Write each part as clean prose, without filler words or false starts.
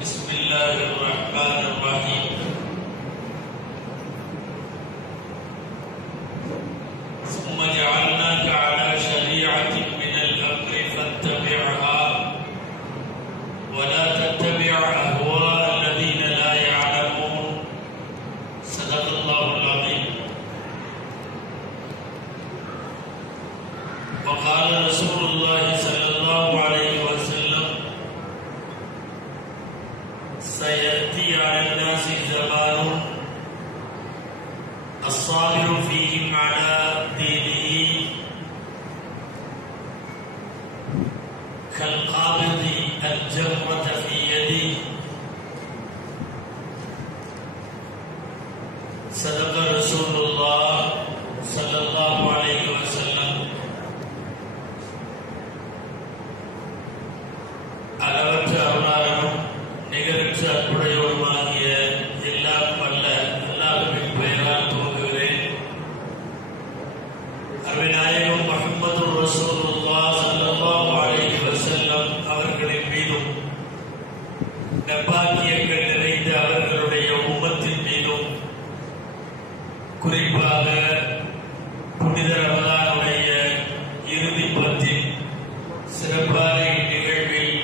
بسم الله الرحمن الرحيم. ثم جعلناك على شريعة من الأمر فاتبعها ولا تتبع أهواء الذين لا يعلمون. صدق الله العظيم. وقال رسول الله صلى الله عليه وسلم: سيأتي على الناس زمان الصابر فيهم على دينه كالقابض الجمرة في يده. صدق رسول الله صلى الله عليه وسلم. அளவற்ற அருளாளனும் நிகரற்ற அன்புடையவருமாகிய எல்லாம் வல்ல அல்லாஹ்வின் பெயரால் துவங்குகிறேன். அருமைநாயகம் முஹம்மது ரசூலுல்லாஹ் ஸல்லல்லாஹு அலைஹி வஸல்லம் அவர்களின் மீதும் நற்பாக்கியங்கள் நிறைந்த அவர்களுடைய உம்மத்தின் மீதும் குறிப்பாக புனித ரமலானுடைய இறுதி பத்தின் சிறப்பான நிகழ்வில்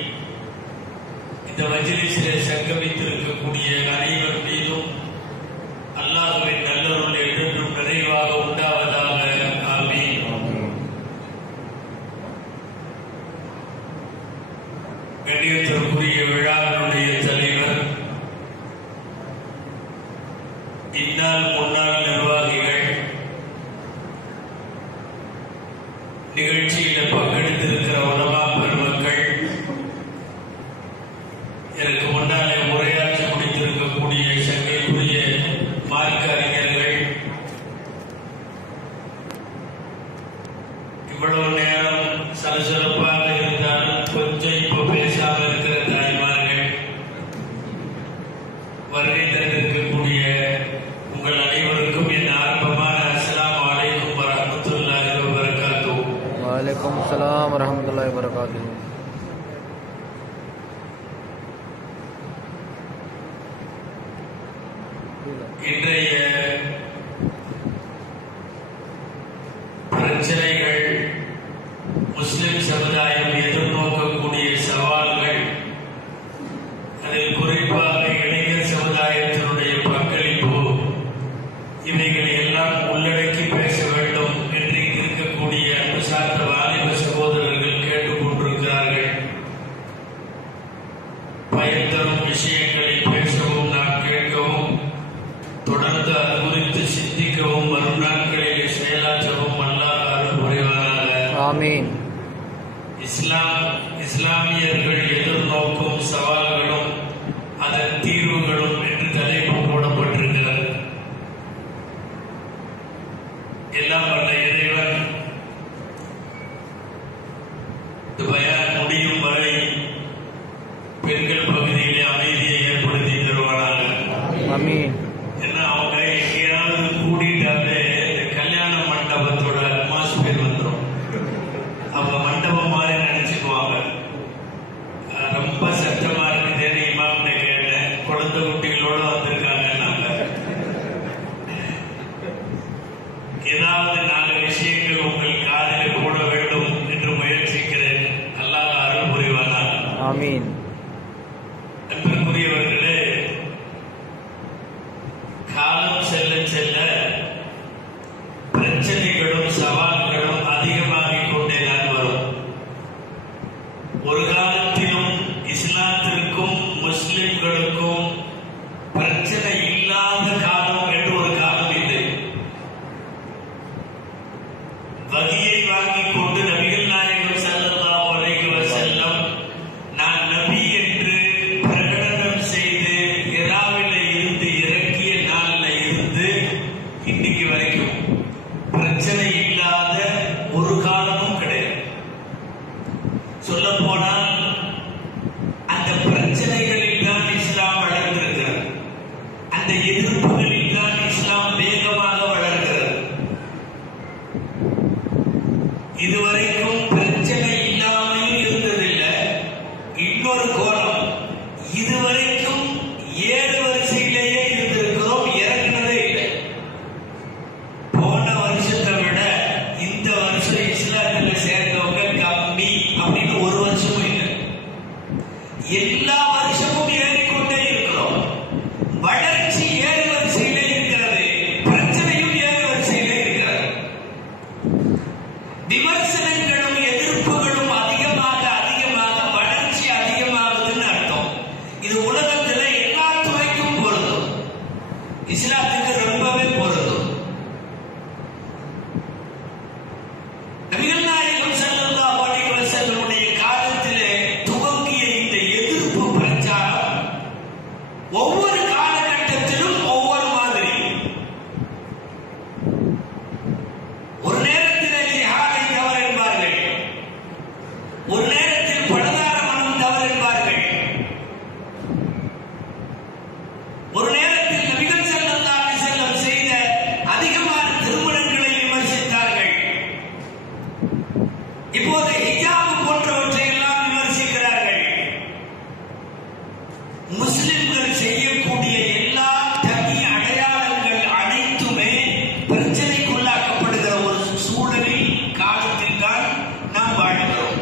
இந்த மஜ்லிஸிலே சங்கமித்திருக்கக்கூடிய அனைவர் மீதும் அல்லாஹ்வின் நல்லருள் என்றும் நிறைவாக உண்டாவதாக. ஆமீன். கண்ணியத்திற்குரிய விழாவினுடைய தலைவர், இந்நாள் முன்னாள் நிர்வாகிகள், நிகழ்ச்சியில் பங்கெடுத்திருக்கிற உலமா பெருமக்கள், எனக்கு முன்னாலே உரையாற்றி முடித்திருக்கக்கூடிய சங்கைக்குரிய மார்க்க அறிஞர்கள், இவ்வளவு நேரம் சலசலப்பாக இருந்தாலும் கொஞ்சம் இப்போ பேசாம இருக்கிற தாய்மார்கள், வருகை தந்திருக்கக்கூடிய உங்கள் அனைவருக்கும் என் ஆரம்பமான அஸ்ஸலாமு அலைக்கும் வரஹ்மத்துல்லாஹி வபரகாத்துஹு. வலைக்கும் ஸலாம் வரஹ்மத்துல்லாஹி வபரகாத்துஹு. இன்றைய பிரச்சனைகள், முஸ்லிம் சமுதாயம் எதிர்நோக்கக்கூடிய சவால்கள், அதில் குறிப்பாக இளைஞர் சமுதாயத்தினுடைய பங்களிப்பு, இவைகளை எல்லாம் உள்ளடக்கி பேச வேண்டும் என்று இருக்கக்கூடிய அன்பு சார்ந்த வாலிப சகோதரர்கள் கேட்டுக்கொண்டிருக்கிறார்கள். பயன் தரும் விஷயங்களை பேசவும், நாம் கேட்கவும், தொடர்ந்து அது குறித்து சிந்திக்கவும், வரும் நாட்களிலே செயலாற்றவும் அல்லாஹ் அருள் புரிவாராக. ஆமீன். இஸ்லாமியர்கள் எதிர்நோக்கும் சவால்களும் அதன் தீர்வுகளும் என்று தலைப்பு போடப்பட்டிருக்கிறது. எல்லாம் வல்ல இறைவன் இந்த பயான் முடியும் வரை பெண்கள் பகுதியிலே அமைதியை ஏற்படுத்தி தருவானாக. ஆமீன். ஏன்னா அவங்க எங்கேயாவது கூட்டிட்டாலே இந்த கல்யாண மண்டபத்தோட அட்மாஸ்பியர் வந்துடும். இஸ்லாத்துக்கு ரொம்பவே பொருந்தும். நபிகள் நாயகம் ஸல்லல்லாஹு அலைஹி வஸல்லமுடைய காலத்திலே துவங்கிய இந்த எதிர்ப்பு பிரச்சாரம் ஒவ்வொரு காலகட்டத்திலும் ஒவ்வொரு மாதிரி. ஒரு நேரத்திலே ஜிஹாதை தவறு என்பார்கள், ஒரு நேரத்தில் பலதார மனம் தவறு என்பார்கள், ஒரு நேரத்தில் நபிகள் ஸல்லல்லாஹு அலைஹி வஸல்லம் செய்த அதிகமான திருமணங்களை விமர்சித்தார்கள். இப்போது ஹிஜாப் போன்றவற்றை எல்லாம் விமர்சிக்கிறார்கள். முஸ்லிம்கள் செய்யக்கூடிய எல்லா தனி அடையாளங்கள் அனைத்துமே பிரச்சனைக்குள்ளாக்கப்படுகிற ஒரு சூழலில் காலத்தில் தான் நாம் வாழ்கிறோம்.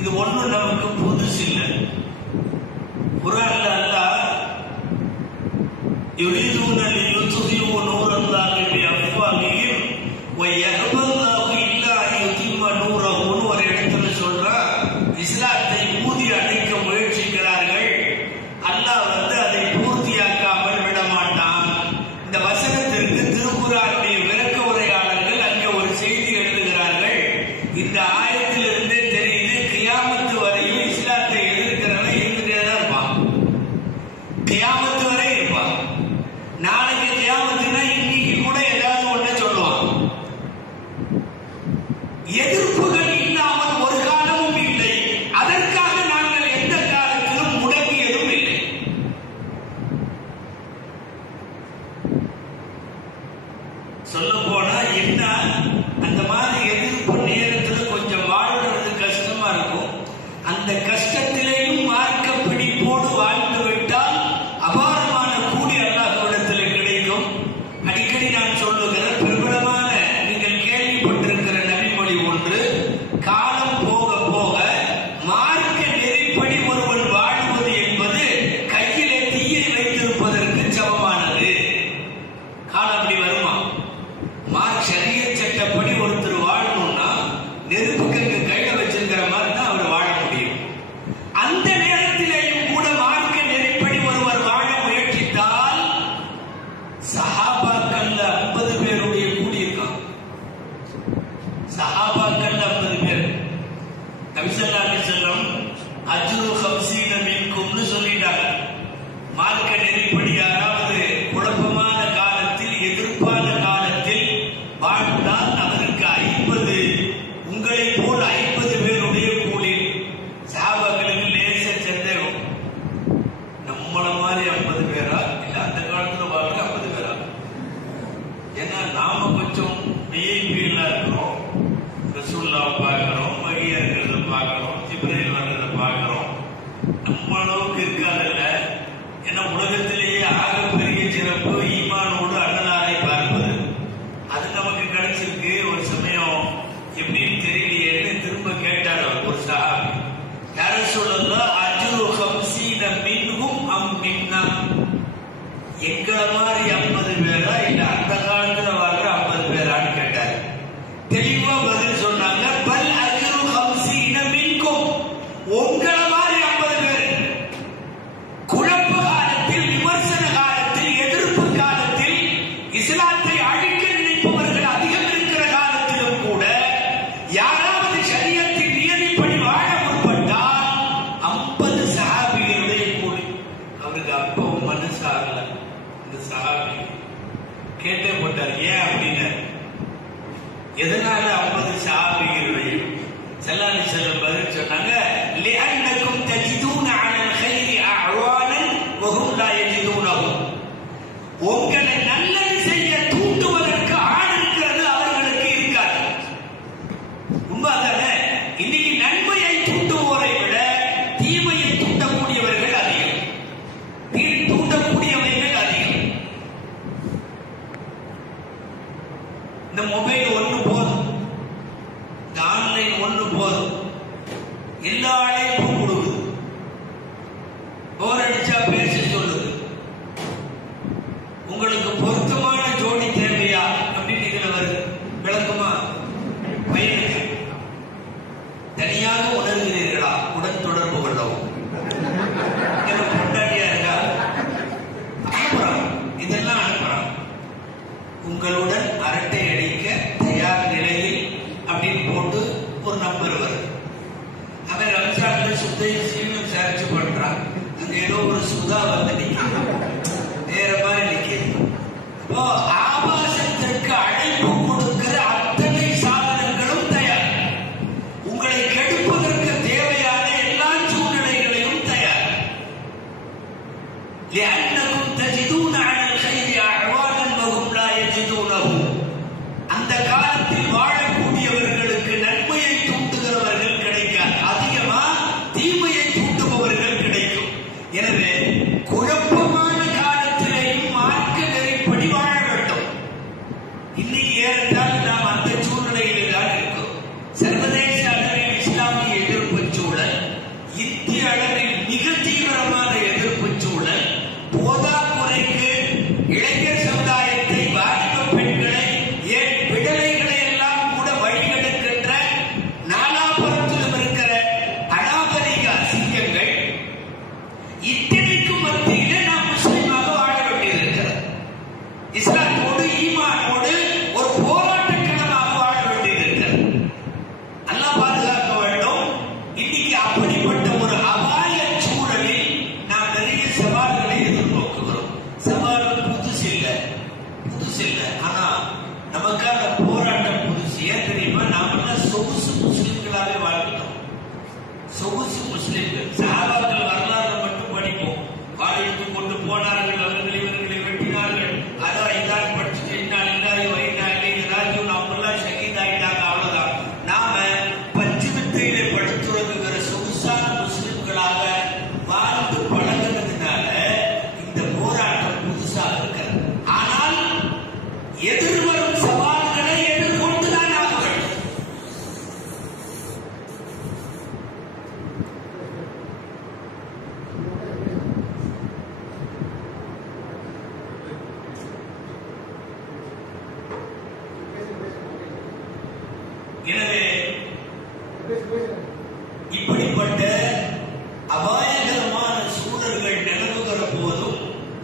இது ஒன்றும் நமக்கு புதுசு இல்லை. குர்ஆன்ல அல்லாஹ் யுரீதுன லியுத்ஃபிஉ நூரல்லாஹி பிஅஃவாஹிஹிம் வயஹபல்லாஹு இல்லா யுதிம்ம நூரஹு ஒரு இடத்துல சொல்றா, இஸ்லாத்தை ஊதி அணைக்க முயற்சிக்கிறார்கள், அல்லாஹ் அதை பூர்த்தியாக்காமல் விட மாட்டான். இந்த வசனத்திற்கு திருக்குர்ஆனுடைய விளக்க உரையாளர்கள் அங்கே ஒரு செய்தி எழுதுகிறார்கள். இந்த ஆயத்திலிருந்தே தெரியுது, கியாமத்து வரையும் இஸ்லாத்தை எதிர்க்கிறவன் இருந்துட்டே தான் இருப்பான். கியாமத்து வரை இருப்பான். நாளைக்கு கியாமத்துனா இன்னைக்கு கூட ஏதாவது ஒன்றை சொல்லுவான். எதிர்ப்புகள் இல்லாமல் ஒரு காலமும் இல்லை. அதற்காக நாங்கள் எந்த காலத்திலும் முடங்கியதும் இல்லை. சொல்ல போனா என்ன, அந்த மாதிரி எதிர்ப்பு நேரத்தில் கொஞ்சம் வாழ்றது கஷ்டமா இருக்கும். அந்த கஷ்டத்திலேயும் மார்க்க பிடிப்போடு வாழ்ந்து விட்டால் அபாரமான கூடி அல்லாஹ்விடத்தில் கிடைக்கும். அடிக்கடி நான் சொல்லுகிற பிரபலமான நீங்கள் கேள்விப்பட்டிருக்கிற நபிமொழி ஒன்று, காலம் போக போக மார்க்க நெறிப்படி ஒருவன் வாழ்வது என்பது கையிலே தீயை வைத்திருப்பதற்கு சமமானது. காலம் அப்படி வருமா? ஷரியத் சட்டப்படி ஒருத்தர் வாழணும்னா நெருப்புக்கு கையில வச்சிருக்கிற மாதிரி தான் அவர் வாழ முடியும். அந்த நேரத்திலேயும் கூட மார்க்க நெறிப்படி ஒருவர் வாழ முயற்சித்தால் சஹாபாக்கள்ல 50 பேருடைய கூடி இருக்கான். சஹாபாக்கள்ல 50 பேர். நபி ஸல்லல்லாஹு அலைஹி வஸல்லம் அஜ்ரு 50 மின்கும்னு சொல்லிட்டாங்க. மார்க்க நெறிப்படி யாராவது குழப்பமான காலத்தில், எதிர்ப்பான காலத்தில் வாழ்ந்தால் அவருக்கு 50, உங்களை போல் 50 பேருடைய கூலி. சஹாபாக்களுக்கு லேச சந்தேகம், நம்மள மாதிரி 50 பேரா இல்ல அந்த காலத்துல வாழ்க்கை 50 பேரா? ஏன்னா நாம கொஞ்சம் விஐபிகளா இருக்கிறோம். ரசூலுல்லாஹ் பார்க்கிறோம், வஹி இருக்கிறத பார்க்கிறோம், ஜிப்ரீல் வர்றத பார்க்கிறோம். நம்ம அளவுக்கு இருக்காதுல்ல. ஏன்னா உலகத்திலேயே ஆகப்பெரிய சிறப்பு ஈமானோடு அண்ணலாரை பார்ப்பது. அது நமக்கு கிடைச்சிருக்கு. ஒரு சமயம் எப்படின்னு தெரியலையேன்னு திரும்ப கேட்டார் ஒரு சஹாபி, யார சொல்லலாம், அஜ்ரு 50 மின்ஹும் அம் மின்னா, எங்களை மாதிரி 50 பேரா இல்ல அந்த காலத்துல வாழ்ற 50 பேரான்னு கேட்டார். தெளிவா பதில் சொன்னாங்க, பல் அஜ்ரு 50 மின்கும், உங்களை மாதிரி 50 பேர். குழப்ப காலத்தில், விமர்சன காலத்தில், எதிர்ப்பு காலத்தில், இஸ்லாத்தை அழிக்க நினைப்பவர்கள் அதிகம் இருக்கிற காலத்திலும் கூட யாராவது ஷரியத்தின் நியதிப்படி வாழ முற்பட்டால் 50 சஹாபிகளுடைய கூலி. அவருக்கு அப்பவும் மனசு ஆகல. இந்த சஹாபி கேட்டே போட்டார், ஏன் அப்படின்னு. எதனால 50 சஹாபிகளுடைய? ஸல்லல்லாஹு அலைஹி வஸல்லம் பதில் சொன்னாங்க, லிஅன்னகும் தஜிதூன அலல் கைரி அஅவானன் வஹும் லா யஜிதூனஹு, உங்களை நல்லது செய்ய தூண்டுவதற்கு ஆள் இருக்கிறது, அவர்களுக்கு இருக்காது. உண்மைதானே? இன்னைக்கு நன்மையை தூண்டுவோரை விட தீமையை தூண்டக்கூடியவர்கள் அதிகம், தூண்டக்கூடியவர்கள் அதிகம். இந்த மொபைல் ஒண்ணு போதும், இந்த ஆன்லைன் ஒண்ணு போதும், எல்லா அழைப்பும் கொடுக்குது. போர் அடிச்சா பேச சொல்லுது. உங்களுக்கு பொருத்தமான ஜோடி தேவையா அப்படின்னு இதுல வருது. விளக்குமா? பையனுக்கு தனியாக உணர்கிறீர்களா? உடன் தொடர்பு கொள்ளவும். பொண்டாட்டியா இருக்கா? அனுப்புறான், இதெல்லாம் அனுப்புறான். முன்னால வந்து நிற்கிறது, வேற மாதிரி நிற்கிறது. இப்போ ஆபாசத்திற்கு அழைப்பு கொடுக்கிற அத்தனை சாதனங்களும் தயார், உங்களை கெடுப்பதற்கு தேவையான எல்லா சூழ்நிலைகளையும் தயார். لأنكم تجدون على الخير أعوانا وهم لا يجدونه. அந்த காலத்தில் வாழக்கூடியவர்களுக்கு நன்மையை தூண்டுகிறவர்கள் கிடைக்காது, அதிகமா தீமையை தூண்டுபவர்கள் கிடைக்கும். எனவே குழப்பமான காலத்திலேயும் மார்க்க நெறிப்படி வாழ வேண்டும். இன்னைக்கு ஏறத்தால் நாம் அந்த சூழ்நிலையில் தான் இருக்கோம். சர்வதேச அளவில் இஸ்லாமிய எதிர்ப்பு சூழல், இந்திய அளவில் மிக தீவிரமான எதிர்ப்பு சூழல், போதாக்குறைக்கு இளைஞர் சமுதாயத்தை, வாலிப பெண்களை, ஏன் விடலைகளை எல்லாம் கூட வழிகெடுக்கின்ற நாலாபுரத்திலும் இருக்கிற அநாகரிக அசிங்கங்கள், இத்தனைக்கும் மத்தியிலே நாம் முஸ்லிமாக வாழ வேண்டியிருக்கிறது. இஸ்லாத்தோடு ஈமானோடு ஒரு போராட்ட களமாக வாழ வேண்டியிருக்கிறது. அல்லாஹ் பாதுகாக்க வேண்டும். இன்னைக்கு அப்படிப்பட்ட ஒரு அபாய சூழலில் நாம் நிறைய சவால்களை எதிர்நோக்குகிறோம். சவால்கள் புதுசு இல்லை, ஆனா நமக்கான போராட்டம் புதுசு. ஏன் தெரியுமா? நாமெல்லாம் சொகுசு முஸ்லிம்களாவே வாழ்ந்துட்டோம். சொகுசு முஸ்லிம்கள். சஹாபாக்கள் வரலாறு மட்டும் படிப்போம். வாழைத்து கொண்டு போனார்கள், அவர்கள் இவர்களை வெட்டினார்கள், அதான் இதான் படிச்சுட்டு இன்னால் இல்லாத வைத்தாங்க, ராஜீவ் அவங்கெல்லாம் ஷஹீத் ஆயிட்டாங்க, அவ்வளவுதான். நாம பஞ்சு வித்தையிலே படுத்துறதுங்கிற சொகுசான முஸ்லிம்களாக வாழ்ந்து பழகினதுனால இந்த போராட்டம் புதுசாக இருக்கிறது. ஆனால் எதிர்வரும் சவால்களை எதிர்கொண்டுதான் ஆக வேண்டும். எனவே இப்படிப்பட்ட அபாயகரமான சூழல்கள் நிலவுகிற போதும்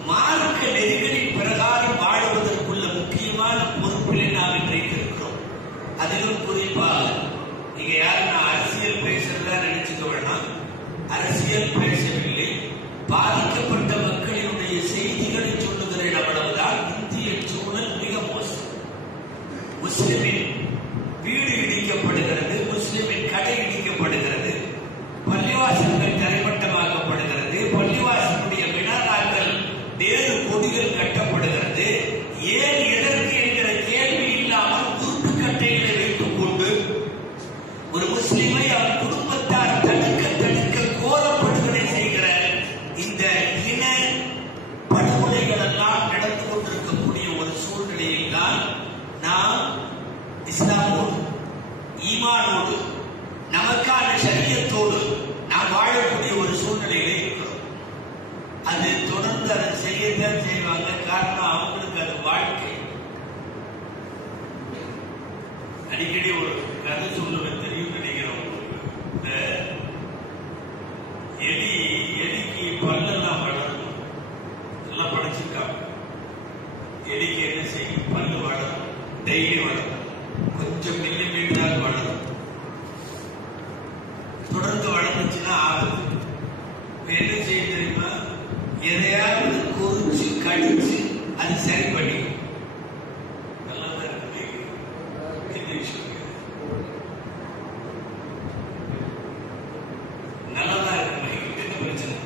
மார்க்க நெறிகளின் பிரகாரம் வாழுவதற்குள்ள முக்கியமான பொறுப்பிலே நாம் இன்றைக்கு இருக்கிறோம். அதிலும் குறிப்பாக நீங்க யாரும் நான் அரசியல் பேசுறதா நினைச்சுக்க வேண்டாம். அரசியல் பேசவில்லை, பாதிக்கப்பட்ட மக்களினுடைய செய்திகளை சொல்லுகிறேன், அவ்வளவுதான். இந்திய சூழல் மிக மோசம். முஸ்லிமின் வீடு இடிக்கப்படுகிறது, முஸ்லிமின் கடை இடிக்கப்படுகிறது, பள்ளிவாசல்கள் தரைமட்டமாக்கப்படுகிறது, பள்ளிவாசலுடைய மினாராக்கள் வேறு கொடிகள் கட்டப்படுகிறது. ஏன் எதற்கு என்கிற கேள்வி இல்லாமல் உருட்டுக்கட்டைகளை வைத்துக் கொண்டு ஒரு முஸ்லிமை அவன் குடும்பத்தார் தடுக்க கோரப்படுகளை செய்கிற இந்த இன படுகொலைகள் எல்லாம் நடந்து கொண்டிருக்கக்கூடிய ஒரு சூழ்நிலையில் தான் நாம் இஸ்லாமோடு, ஈமானோடு, நமக்கான ஷரியத்தோடு நாம் வாழக்கூடிய ஒரு சூழ்நிலையிலே இருக்கிறோம். அது தொடர்ந்து அதை செய்யத்தான் செய்வாங்க. காரணம் அவங்களுக்கு அது வாழ்க்கை. அடிக்கடி ஒரு கதை சொல்லுவேன், தெரியும் நினைக்கிறோம். இந்த எலிக்கு பல்லெல்லாம் வளரும், எல்லாம் படைச்சிருக்காங்க. எலிக்கு என்ன செய்யும்? பல்லு வளரும், டெய்லி வளரும், கொஞ்சம் மில்லிமீட்டராக வளரும். தொடர்ந்து வளர்ந்துச்சுன்னா ஆகுது. என்ன செய்ய தெரியுமா? எதையாவது குறிச்சு கடிச்சு அது சரி பண்ணி நல்லதா இருக்கு. நல்லதா இருக்கு. என்ன பிரச்சனை?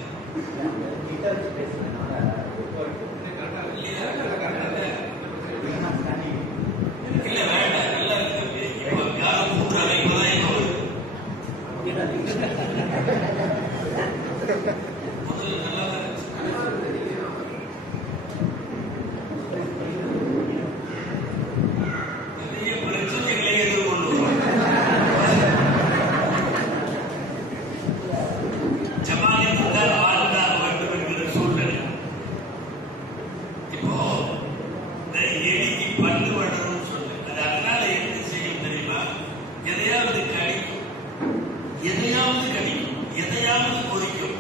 இல்ல வேண்டாம், நல்லா இருக்கு. இப்போ யாரும் கூட்டுறாங்க, இப்பதான் இப்போ முதல்ல நல்லா தான் நிறைய பிரச்சனைகளை எதிர்கொள்ளுவோம். ஜமாயத்துதான் வாழ்ந்தாக வேண்டும் என்கிற சூழ்நிலை. இப்போ எலிக்கு பல்லு வளரும் சொல்லு, அது அதனால என்ன செய்யும் தெரியுமா? எதையாவது கடிக்கும், எதையாவது பொறிக்கும்.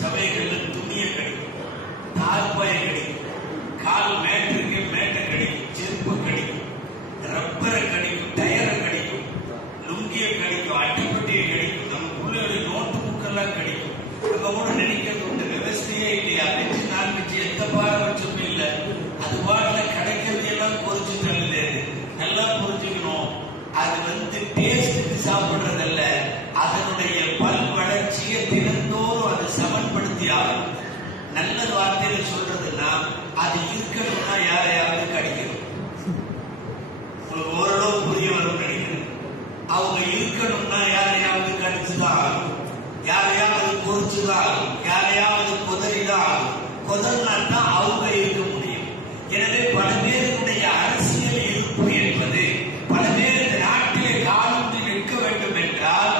சபைகளில் துணியை கடிக்கும், தார்பாயை கடிக்கும், கால் மேட்டை கடிக்கும், செருப்பு கடிக்கும், ரப்பரை கடிக்கும், டயரை கடிக்கும், லுங்கியை கடிக்கும், அட்டிப்பட்டியை கடிக்கும், நம்ம பிள்ளைகளுடைய நோட்டு புக்கெல்லாம் கடிக்கும். நம்ம கூட நினைக்கிறது நல்ல வார்த்தையில சொல்றதுன்னா அது இருக்கணும்னா யாரையாவது கடிக்கணும். உங்களுக்கு ஓரளவு புரிய வரும் நினைக்கிறேன். அவங்க இருக்கணும்னா யாரையாவது கடிச்சுதான், யாரையாவது பொறிச்சுதான், யாரையாவது குதறிதான், குதறினா தான் அவங்க இருக்க முடியும். எனவே பல பேருடைய அரசியல் இருப்பு என்பது, பல பேர் இந்த நாட்டிலே காலூன்றி நிற்க வேண்டும் என்றால்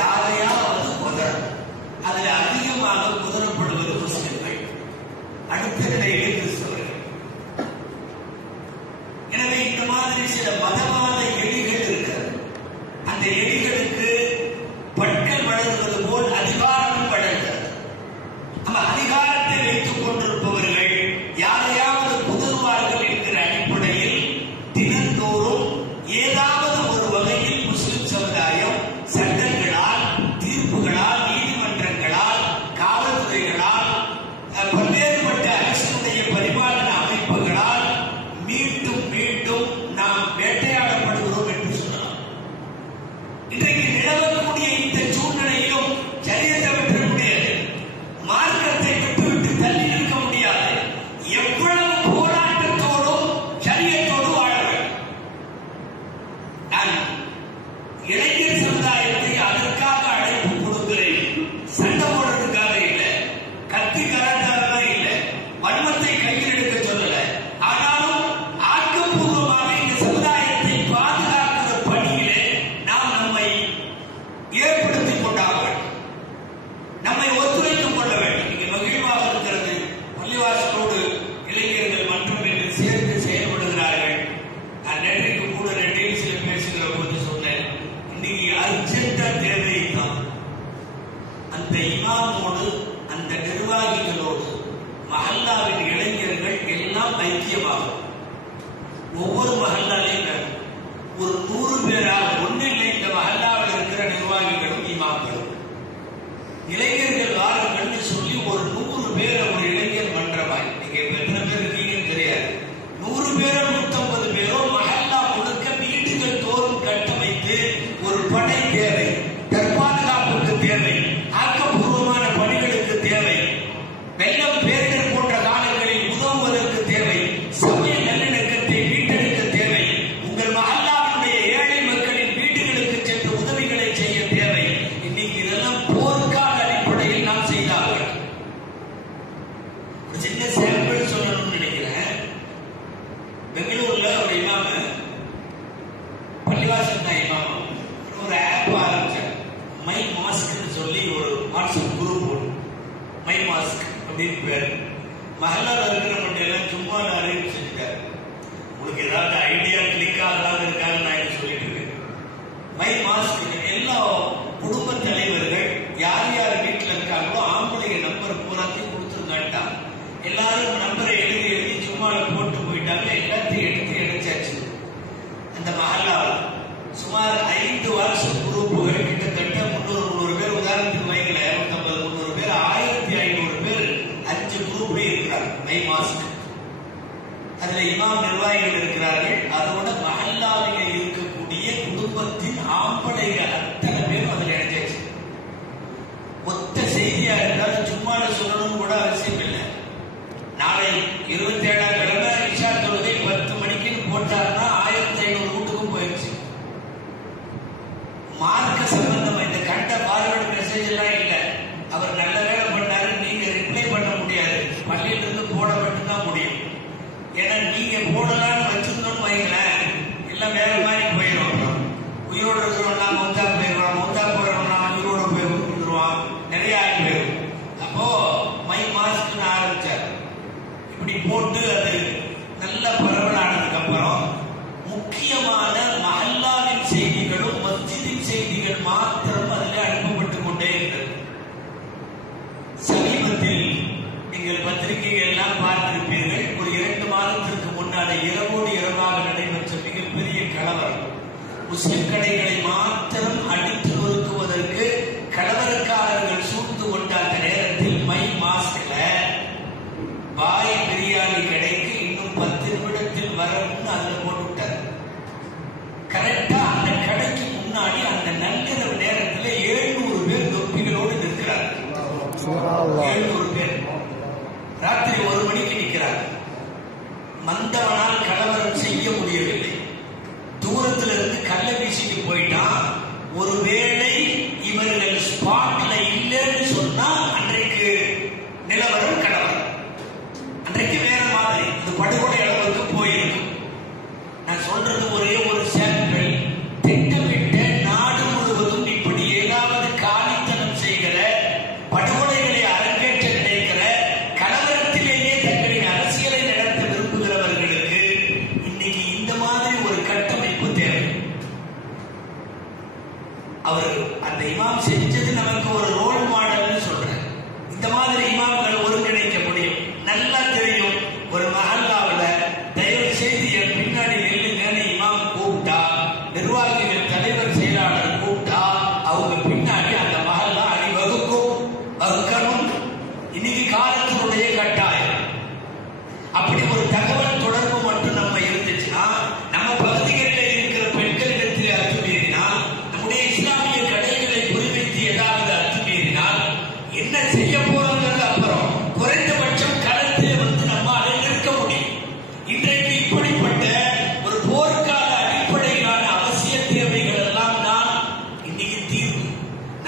யாரையாவது குதறணும். அதில் அதிகமாக குதறப்படுவது முஸ்லிம்கள், அடுத்த நிலையிலே கிறிஸ்தவர்கள். எனவே இந்த மாதிரி சில மதவாத எலிகள் இருக்கிறது. அந்த எலிகளுக்கு பட்கள் வளர்வது போல் அதிகாரம் வளர்கிறது. நம்ம அதிகாரத்தை வைத்துக் கொண்டிருப்பவர்கள் யாரையாவது புதல்வார்கள் என்கிற அடிப்படையில் தினந்தோறும் ஏதாவது ஒரு வகையில் முஸ்லிம் சமுதாயம் சட்டங்களால், தீர்ப்புகளால், நீதிமன்றங்களால், காவல்துறைகளால், பல்வேறுபட்ட அரசுடைய பரிபாலன அமைப்புகளால் மீண்டும் மீண்டும் நாம் வேட்டையாடப்படுகிறோம் என்று சொல்லலாம். இன்றைக்கு நிலவக்கூடிய இந்த சூழ்நிலையிலும் சரியத்தை விட்டுற முடியாது, மார்க்கத்தை விட்டுவிட்டு தள்ளி நிற்க முடியாது. எவ்வளவு போராட்டத்தோடும் சரியத்தோடு வாழ வேண்டும். நான் இளைஞர் சமுதாயத்தை அதற்காக அழைப்பு கொடுக்கிறேன். சண்டை போடுறதுக்காக இல்லை, கத்தி கராட்டாக இல்லை, வன்மத்தை கையில் எடுக்க சொல்லல. ஆனாலும் ஆக்கப்பூர்வமாக இந்த சமுதாயத்தை பாதுகாக்கிற பணியிலே நாம் நம்மை ஏற்படுத்திக் கொண்டாக வேண்டும், நம்மை ஒத்துழைத்துக் கொள்ள வேண்டும். இங்கே மகிழ்வாக இருக்கிறது, பள்ளிவாசலோடு இளைஞர்கள் மற்றும் என்று சேர்ந்து செயல்படுகிறார்கள். நான் நேற்றைக்கு கூட சில பேசுகிற போது சொன்னேன், இன்னைக்கு அர்ஜென்டா தேவைதான் அந்த இமாமோடு, அந்த நிர்வாகிகளோடு மஹல்லாவின் இளைஞர்கள் எல்லாம் ஐக்கியமாகும். ஒவ்வொரு மஹல்லாலையும் ஒரு 100 பேராக, ஒன்றும் இல்லை, இந்த மஹல்லாவில் இருக்கிற நிர்வாகிகளும் இமாம்களும் இளைஞர்கள் வாருங்கள்னு சொல்லி ஒரு 100 பேரை ஒரு இளைஞர் மன்றமாய், நீங்க எத்தனை பேர் இருக்கீங்கன்னு தெரியாது, 100 பேரோ 150 பேரோ மஹல்லா முழுக்க வீடுகள் தோறும் கட்டமைத்து ஒரு படை தேவை, தற்பாதுகாப்புக்கு தேவை, ஆக்கப்பூர்வமான பணிகளுக்கு தேவை, வெள்ளம் பேரிடர் போன்ற காலங்களில் உதவுவதற்கு தேவை, சமய நல்லிணக்கத்தை மீட்டெடுக்க தேவை, உங்கள் மஹல்லாவுடைய ஏழை மக்களின் வீடுகளுக்கு சென்று உதவிகளை செய்ய தேவை. இன்னைக்கு இதெல்லாம் போர்க்கால அடிப்படையில் நாம் செய்தார்கள். ஒரு சின்ன சாம்பிள் சொல்லணும்னு நினைக்கிறேன். பெங்களூர்ல ஒரு இமாம, பள்ளிவாசல் தான் இமாம, ஒரு ஆப் ஆரம்பிச்சார். மை மாஸ்க்னு சொல்லி ஒரு வாட்ஸ்அப் குரூப் போட்டு, மை மாஸ்க் அப்படின்னு பேர். மஹல்லால இருக்கிறவங்க எல்லாம் சும்மா அரேஞ்ச் செஞ்சுட்டாரு. உங்களுக்கு ஏதாவது ஐடியா கிளிக் ஆகலாம் இருக்காங்க, நான் என்ன சொல்லிட்டு இருக்கேன். மை மாஸ்க் எல்லா குடும்ப தலைவர்கள் யார் யார் வீட்டில் இருக்காங்களோ ஆம்பளைங்க நம்பர் பூராத்தையும் கொடுத்துருக்காட்டான். எல்லாரும் நம்பரை எழுதி எழுதி சும்மால போட்டு போயிட்டாங்க. எல்லாத்தையும் எடுத்து இணைச்சாச்சு. அந்த மஹல்லாவில் சுமார் 5 வாட்ஸ்அப் குரூப்புகள், கிட்டத்தட்ட 300 பேர், உதாரணத்துக்கு வைக்கல 250 300 பேர், 1500 பேர் 5 குரூப்ல இருக்கிறாங்க. மை மாஸ்க் அதுல இமாம் நிர்வாகிகள் இருக்கிறார்கள். அதோட மஹல்லாவில இருக்கக்கூடிய குடும்பத்தின் ஆம்பளைகள் அத்தனை பேரும் அதில் இணைச்சாச்சு. மொத்த செய்தியா இருந்தாலும் சும்மால சொல்லணும்னு கூட அவசியம் இல்லை. நாளை 27ஆம் கிழமை இஷா தொழுகை 10 மணிக்கு போட்டாருன்னா 1500 வீட்டுக்கும் போயிடுச்சு. மார்க்க சம்பந்தம் இந்த கண்ட பார்வர்டு மெசேஜ் எல்லாம் இல்லை. அவர் நல்ல வேலை பண்ணாரு, நீங்க ரிப்ளை பண்ண முடியாது, பள்ளியில இருந்து போட மட்டும்தான் முடியும். ஏன்னா நீங்க போடலான்னு வச்சிருந்தோம்னு வைங்களேன், எல்லாம் வேற மாதிரி போயிடும். உயிரோடு இருக்கிறோம்னா மௌத்தா போயிடுவான், மௌத்தா போயிடும்னா உயிரோடு போய் விட்டுருவான், நிறைய ஆகி போயிடும். அப்போ மை மாஸ்க்னு ஆரம்பிச்சார். இப்படி போட்டு அது நல்ல பரவலானதுக்கு அப்புறம் முக்கியமான மஹல்லாவின் செய்திகளும் மஸ்ஜிதின் செய்திகள் மாத்திரம் அதில் அனுப்பப்பட்டுக் கொண்டே இருந்தது. சமீபத்தில் நீங்கள் பத்திரிகைகள் எல்லாம் பார்த்திருப்பீர்கள். ஒரு 2 மாதத்திற்கு முன்னாடி இரவோடு இரவாக நடைபெற்ற மிகப்பெரிய கலவரம். முஸ்லிம் கடைகளை மாத்திரம் அடித்து நொறுக்குவதற்கு கலவரக்காரர்கள் சூழ்ந்து கொண்ட அந்த நேரத்தில் மை மாஸ்க்ல பாய் பிரியாணி கடைக்கு இன்னும் 10 நிமிடத்தில் வரும்னு அதுல போட்டு விட்டார். கரெக்டா அந்த கடைக்கு முன்னாடி அந்த நள்ளிரவு நேரத்தில் 700 பேர் தொப்பிகளோடு நிற்கிறார்கள். 700 பேர் ராத்திரி 1 மணிக்கு நிற்கிறாங்க. மந்தவனால் கலவரம் செய்ய முடியவில்லை. தூரத்துல இருந்து கள்ள வீசிட்டு போயிட்டான். ஒருவேளை இவர்கள் ஸ்பாட்ல இல்லைன்னு சொன்னா அன்றைக்கு நிலவரம் கலவரம், அன்றைக்கு வேற மாதிரி இந்த படுகொலை அளவுக்கு போயிருக்கும். நான் சொல்றது ஒரே ஒரு சாம்பிள். திட்டமிட்ட நாடு முழுவதும் இப்படி ஏதாவது காலித்தனம் செய்கிற, படுகொலைகளை அரங்கேற்ற நினைக்கிற, கலவரத்திலேயே தங்களின் அரசியலை நடத்த விரும்புகிறவர்களுக்கு இன்னைக்கு இந்த மாதிரி ஒரு கட்டமைப்பு தேவை. அவர் அந்த இமாம் செஞ்சது நமக்கு ஒரு ரோல் மாடல்னு சொல்றேன். இந்த மாதிரி இமாம்கள் ஒருங்கிணைக்க முடியும். நல்லா தெரியும், ஒரு மஹல்லாவில் தயவு செய்து என் பின்னாடி நெல்லுங்கன்னு இமாம் கூப்பிட்டா, நிர்வாகிகள் தலைவர் செயலாளர் கூப்பிட்டா, அவங்க பின்னாடி அந்த மஹல்லா வகுக்கணும். இன்னைக்கு காலத்தினுடைய கட்டாயம். அப்படி ஒரு தகவல் தொடர்பு மட்டும் நம்ம இருந்துச்சுன்னா, நம்ம பகுதிகளில் இருக்கிற பெண்களிடத்தில் அத்துமீறினால், நம்முடைய இஸ்லாமிய கடைகளை குறிவைத்து ஏதாவது அத்துமீறினால் என்ன செய்ய போறோங்கிறது அப்புறம். குறைந்தபட்சம் களத்தில் வந்து நம்மால நிற்க முடியும். இன்றைக்கு இப்படிப்பட்ட ஒரு போர்க்கால அடிப்படையிலான அவசிய தேவைகள் எல்லாம் தான் இன்னைக்கு தீர்வு.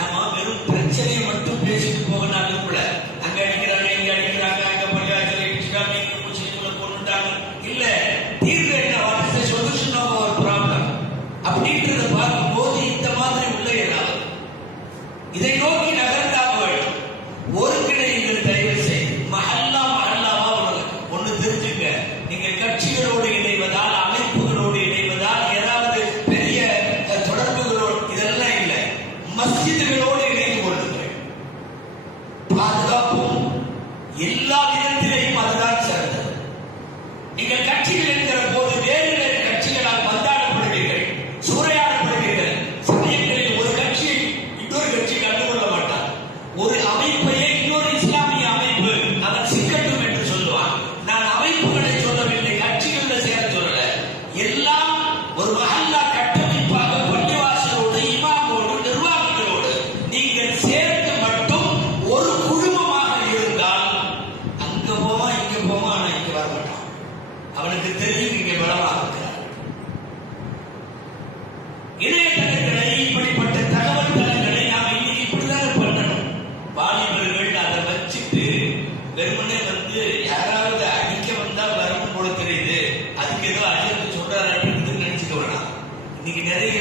நம்ம வெறும் பிரச்சனையை மட்டும் பேசிட்டு போக நான் விரும்பல. அங்க அடிக்கிறாங்க, இங்க அடிக்கிறாங்க, அங்க பள்ளியாசலை இஸ்லாமிய முஸ்லிம்களை கொண்டுட்டாங்க. இல்ல, தீர்வு என்ன? What is the solution of our problem அப்படின்றத பார்க்கும்போது இந்த மாதிரி உள்ள ஏதாவது இதை நோக்கி நகர்ந்தாக வேண்டும். ஒருங்கிணைங்கள் தயவு செய்து மஹல்லாவா ஒண்ணு தெரிஞ்சுங்க. நீங்க கட்சிகளோடு இணைவதால், அமைப்புகளோடு இணைவதால், ஏதாவது பெரிய தொடர்புகளோடு இதெல்லாம் இல்லை. மஸ்ஜிதுகளோடு இணைந்து கொள்ளுங்கள். பாதுகாப்பும் எல்லா விதத்திலையும் அதுதான் சிறந்தது. நீங்கள் கட்சிகள் என்கிற போது வேறு வேறு கட்சிகளால் வந்தாடப்படுவீர்கள், சூறையாடப்படுவீர்கள். சமயங்களில் ஒரு கட்சியை இன்னொரு கட்சி கண்டுகொள்ள மாட்டார். ஒரு அமைப்பையே இன்னொரு இஸ்லாமிய அமைப்பு அவன் சிக்கட்டும் என்று சொல்லுவான். நான் அமைப்புகளை சொல்லவில்லை, கட்சிகளில் சேர சொல்லல. எல்லாம் ஒரு மஹல்லா கட்டமைப்பாக பள்ளிவாசலோடு, இமாமோடு, நிர்வாகிகளோடு நீங்கள் சேர்ந்து மட்டும் ஒரு குழுமமாக இருந்தால் அங்க போவான், இங்க போவான், ஆனா இங்க வர மாட்டான். அவனுக்கு தெரியும் இங்க பலமாக இருக்கிறார். இணையதளங்களை, இப்படிப்பட்ட தகவல் தளங்களை நாம் இன்னைக்கு இப்படிதான் பண்ணணும். வாலிபர்கள் அதை வச்சுட்டு வெறுமனே வந்து யாராவது அடிக்க வந்தா வரணும் போல தெரியுது, அதுக்கு ஏதோ அஜெண்ட் சொல்றாரு அப்படின்னு நினைச்சுக்க வேணாம். இன்னைக்கு நிறைய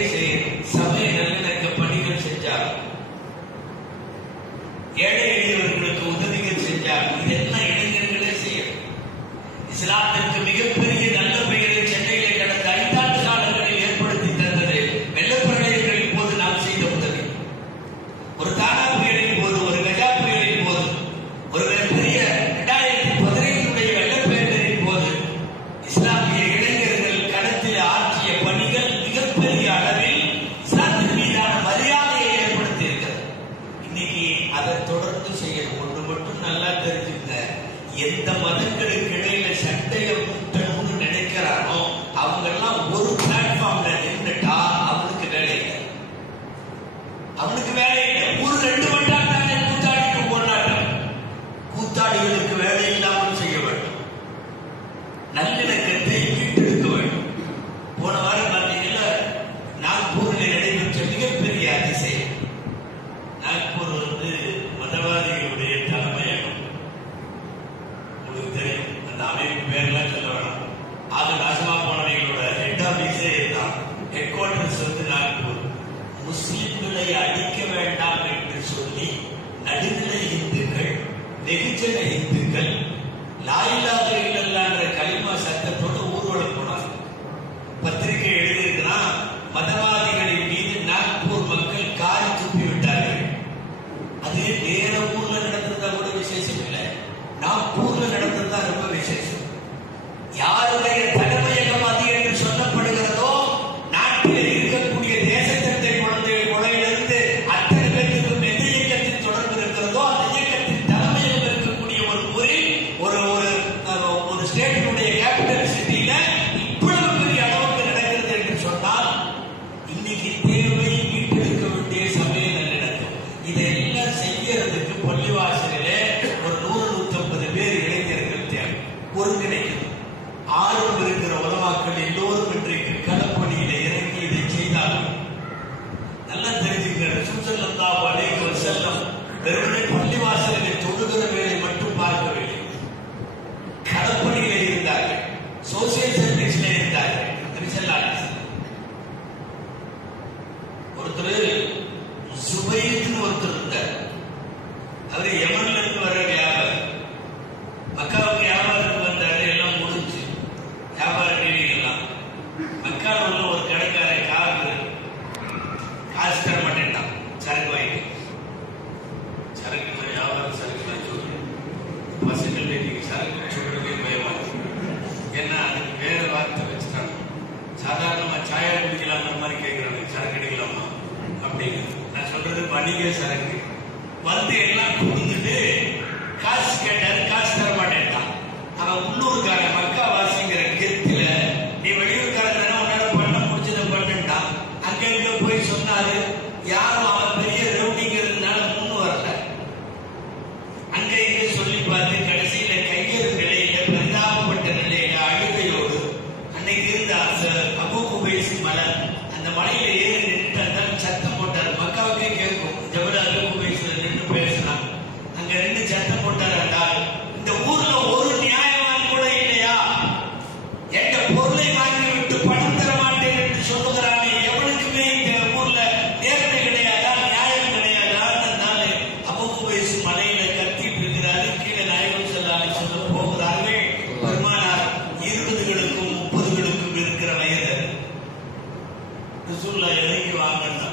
சமய நல்லிணக்க பணிகள் செஞ்சாங்க, ஏழை எளியவர்களுக்கு உதவிகள் செஞ்சாங்க. இதெல்லாம் இளைஞர்களே செய்யணும். இஸ்லாத்திற்கு மிகப்பெரிய நல்ல பெயரை சென்னையிலே கடந்த 5 ஆண்டு காலங்களில் ஏற்படுத்தி தந்தது வெள்ளப்பிரளயங்களின் போது நாம் செய்த உதவி. ஒரு தானா புயலின் போது, ஒரு கஜா புயலின் போது, ஒரு பெரிய 2015 வெள்ளப்பெயர்களின் போது இஸ்லாமிய இளைஞர்கள் களத்தில் ஆற்றிய பணிகள் மிகப்பெரிய அளவில் இஸ்லாத்தின் மீதான மரியாதையை ஏற்படுத்தி இருக்கிறது. இன்னைக்கு அதை தொடர்ந்து செய்யணும். ஒன்று மட்டும் நல்லா தெரிஞ்சுங்க, எந்த மதங்களுக்கு இடையில சண்டையை மூட்டணும்னு நினைக்கிறானோ அவங்க எல்லாம் ஒரு பிளாட்ஃபார்ம்ல நின்றுட்டா அவனுக்கு வேலை இல்லை. அவனுக்கு வேலை இல்லை. ஒரு 2 மணி நேரம் தானே கூத்தாடிக்கு போனார்கள். கூத்தாடிகளுக்கு வேலை இல்லாமல் செய்ய வேண்டும். நல்லிணக்கத்தை மீட்டெடுக்க வேண்டும். போன வாரம் பார்த்தீங்கன்னா நாக்பூரில் நடைபெற்ற மிகப்பெரிய அதிசயம். நாக்பூர் வந்து மதவாதிகளுடைய தலைமையகம். உங்களுக்கு தெரியும், அந்த அமைப்பு பேர்லாம் சொல்ல வேணாம். அது நாசமா போனவங்களோட ஹெட் ஆபீஸே தான். ஹெட் குவார்டர்ஸ் வந்து நாக்பூர். முஸ்லிம்களை அடிக்க வேண்டாம் என்று சொல்லி நடுநிலை இந்துக்கள், வெகுஜன இந்துக்கள் லா இலாஹ இல்லல்லாஹ் கலிமா சத்தத்தோட ஊர்வலம் போனாங்க. பத்திரிகை எழுதியிருக்கிறான், மதவாதிகளின் மீது நாக்பூர் மக்கள் காரி துப்பி விட்டார்கள். அது வேற ஊர்ல நடந்ததா கூட விசேஷம் இல்லை, நாக்பூர்ல நடந்ததா ரொம்ப விசேஷம். யாருடைய தலைமையகம் அது என்று சொல்லப்படுகிறதோ, நாட்டில் இருக்கக்கூடிய தேசத்தந்தை கொலையிலிருந்து அத்தனை பேருக்கும் எந்த இயக்கத்தின் தொடர்பு இருக்கிறதோ அந்த இயக்கத்தின் தலைமையகம் இருக்கக்கூடிய ஒரு ஊரில், ஒரு ஸ்டேட்டினுடைய கேபிட்டல் சிட்டியில இவ்வளவு பெரிய அளவுக்கு நடக்கிறது என்று சொன்னால் வணிக சரக்கு வந்து எல்லாம் கொடுத்துட்டு காசு கேட்டாரு, காசு தர மாட்டேன்ட்டான். அவன் உள்ளூர்கார மக்காவாசிங்கிற கெத்துல நீ வெளியூர்காரன் உன்னால பண்ண முடிச்சதை பண்ணுட்டான். அங்க இங்க போய் சொன்னாரு, யாரும் அவன் பெரிய ரவுடிங்கிறதுனால முன்னு வரல. அங்க இங்க சொல்லி பார்த்து கடைசியில கையெழு நிலையில பரிதாபப்பட்ட நிலையில அழுகையோடு அன்னைக்கு இருந்த அபூ குபைஸ் மலை, அந்த மலையில ஏறி நின்று சத்தம் போட்டார். மக்காவுக்கே கேட்கும், ஜபல் அபூ குபைஸ்ல நின்று பேசலாம். அங்க நின்று சத்தம் போட்டார். இந்த ஊர்ல ஒரு நியாயவான் கூட இல்லையா? எந்த பொருளை வாங்கி விட்டு பணம் தர மாட்டேன் என்று சொல்லுகிறானே, எவனுக்குமே இந்த ஊர்ல நேர்மை கிடையாதா, நியாயம் கிடையாதா? அபூ குபைஸ் மலையில கத்திட்டு இருக்கிறாரு. கீழே நாயகம் ஸல்லல்லாஹு அலைஹி வஸல்லம் போகிறார்கள். பெருமானார் 20களுக்கும் 30களுக்கும் இருக்கிற வயது. ரசூலுல்லாஹ் இறங்கி வாங்கினா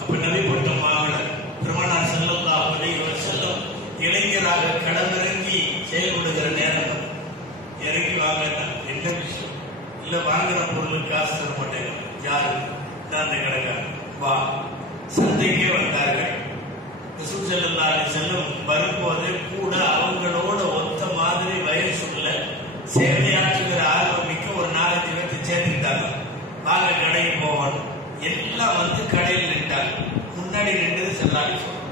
அப்ப நபி பட்டம் வாங்கல. பெருமானார் ஸல்லல்லாஹு அலைஹி வஸல்லம் இளைஞராக களமிறங்கி செயல்படுகிற நேரம் இறங்கி வாங்கினா என்ன விஷயம்? இல்ல வாங்குற பொருளுக்கு காசு தர மாட்டேங்க. யாரு? நான் அந்த கடைக்காரன். வா. சந்தைக்கே வந்தார்கள். ரசூல் ஸல்லல்லாஹு அலைஹி வஸல்லம் வரும்போது கூட அவங்களோட ஒத்த மாதிரி வயசுள்ள சேவையாற்றுகிற ஆர்வம் மிக்க ஒரு 4-5 பேர்த்து சேர்த்துக்கிட்டாங்க. வாங்க கடைக்கு போவாங்க. எல்லாம் வந்து கடையில் நின்றாங்க. முன்னாடி நின்றது ஸல்லல்லாஹு அலைஹி வஸல்லம்.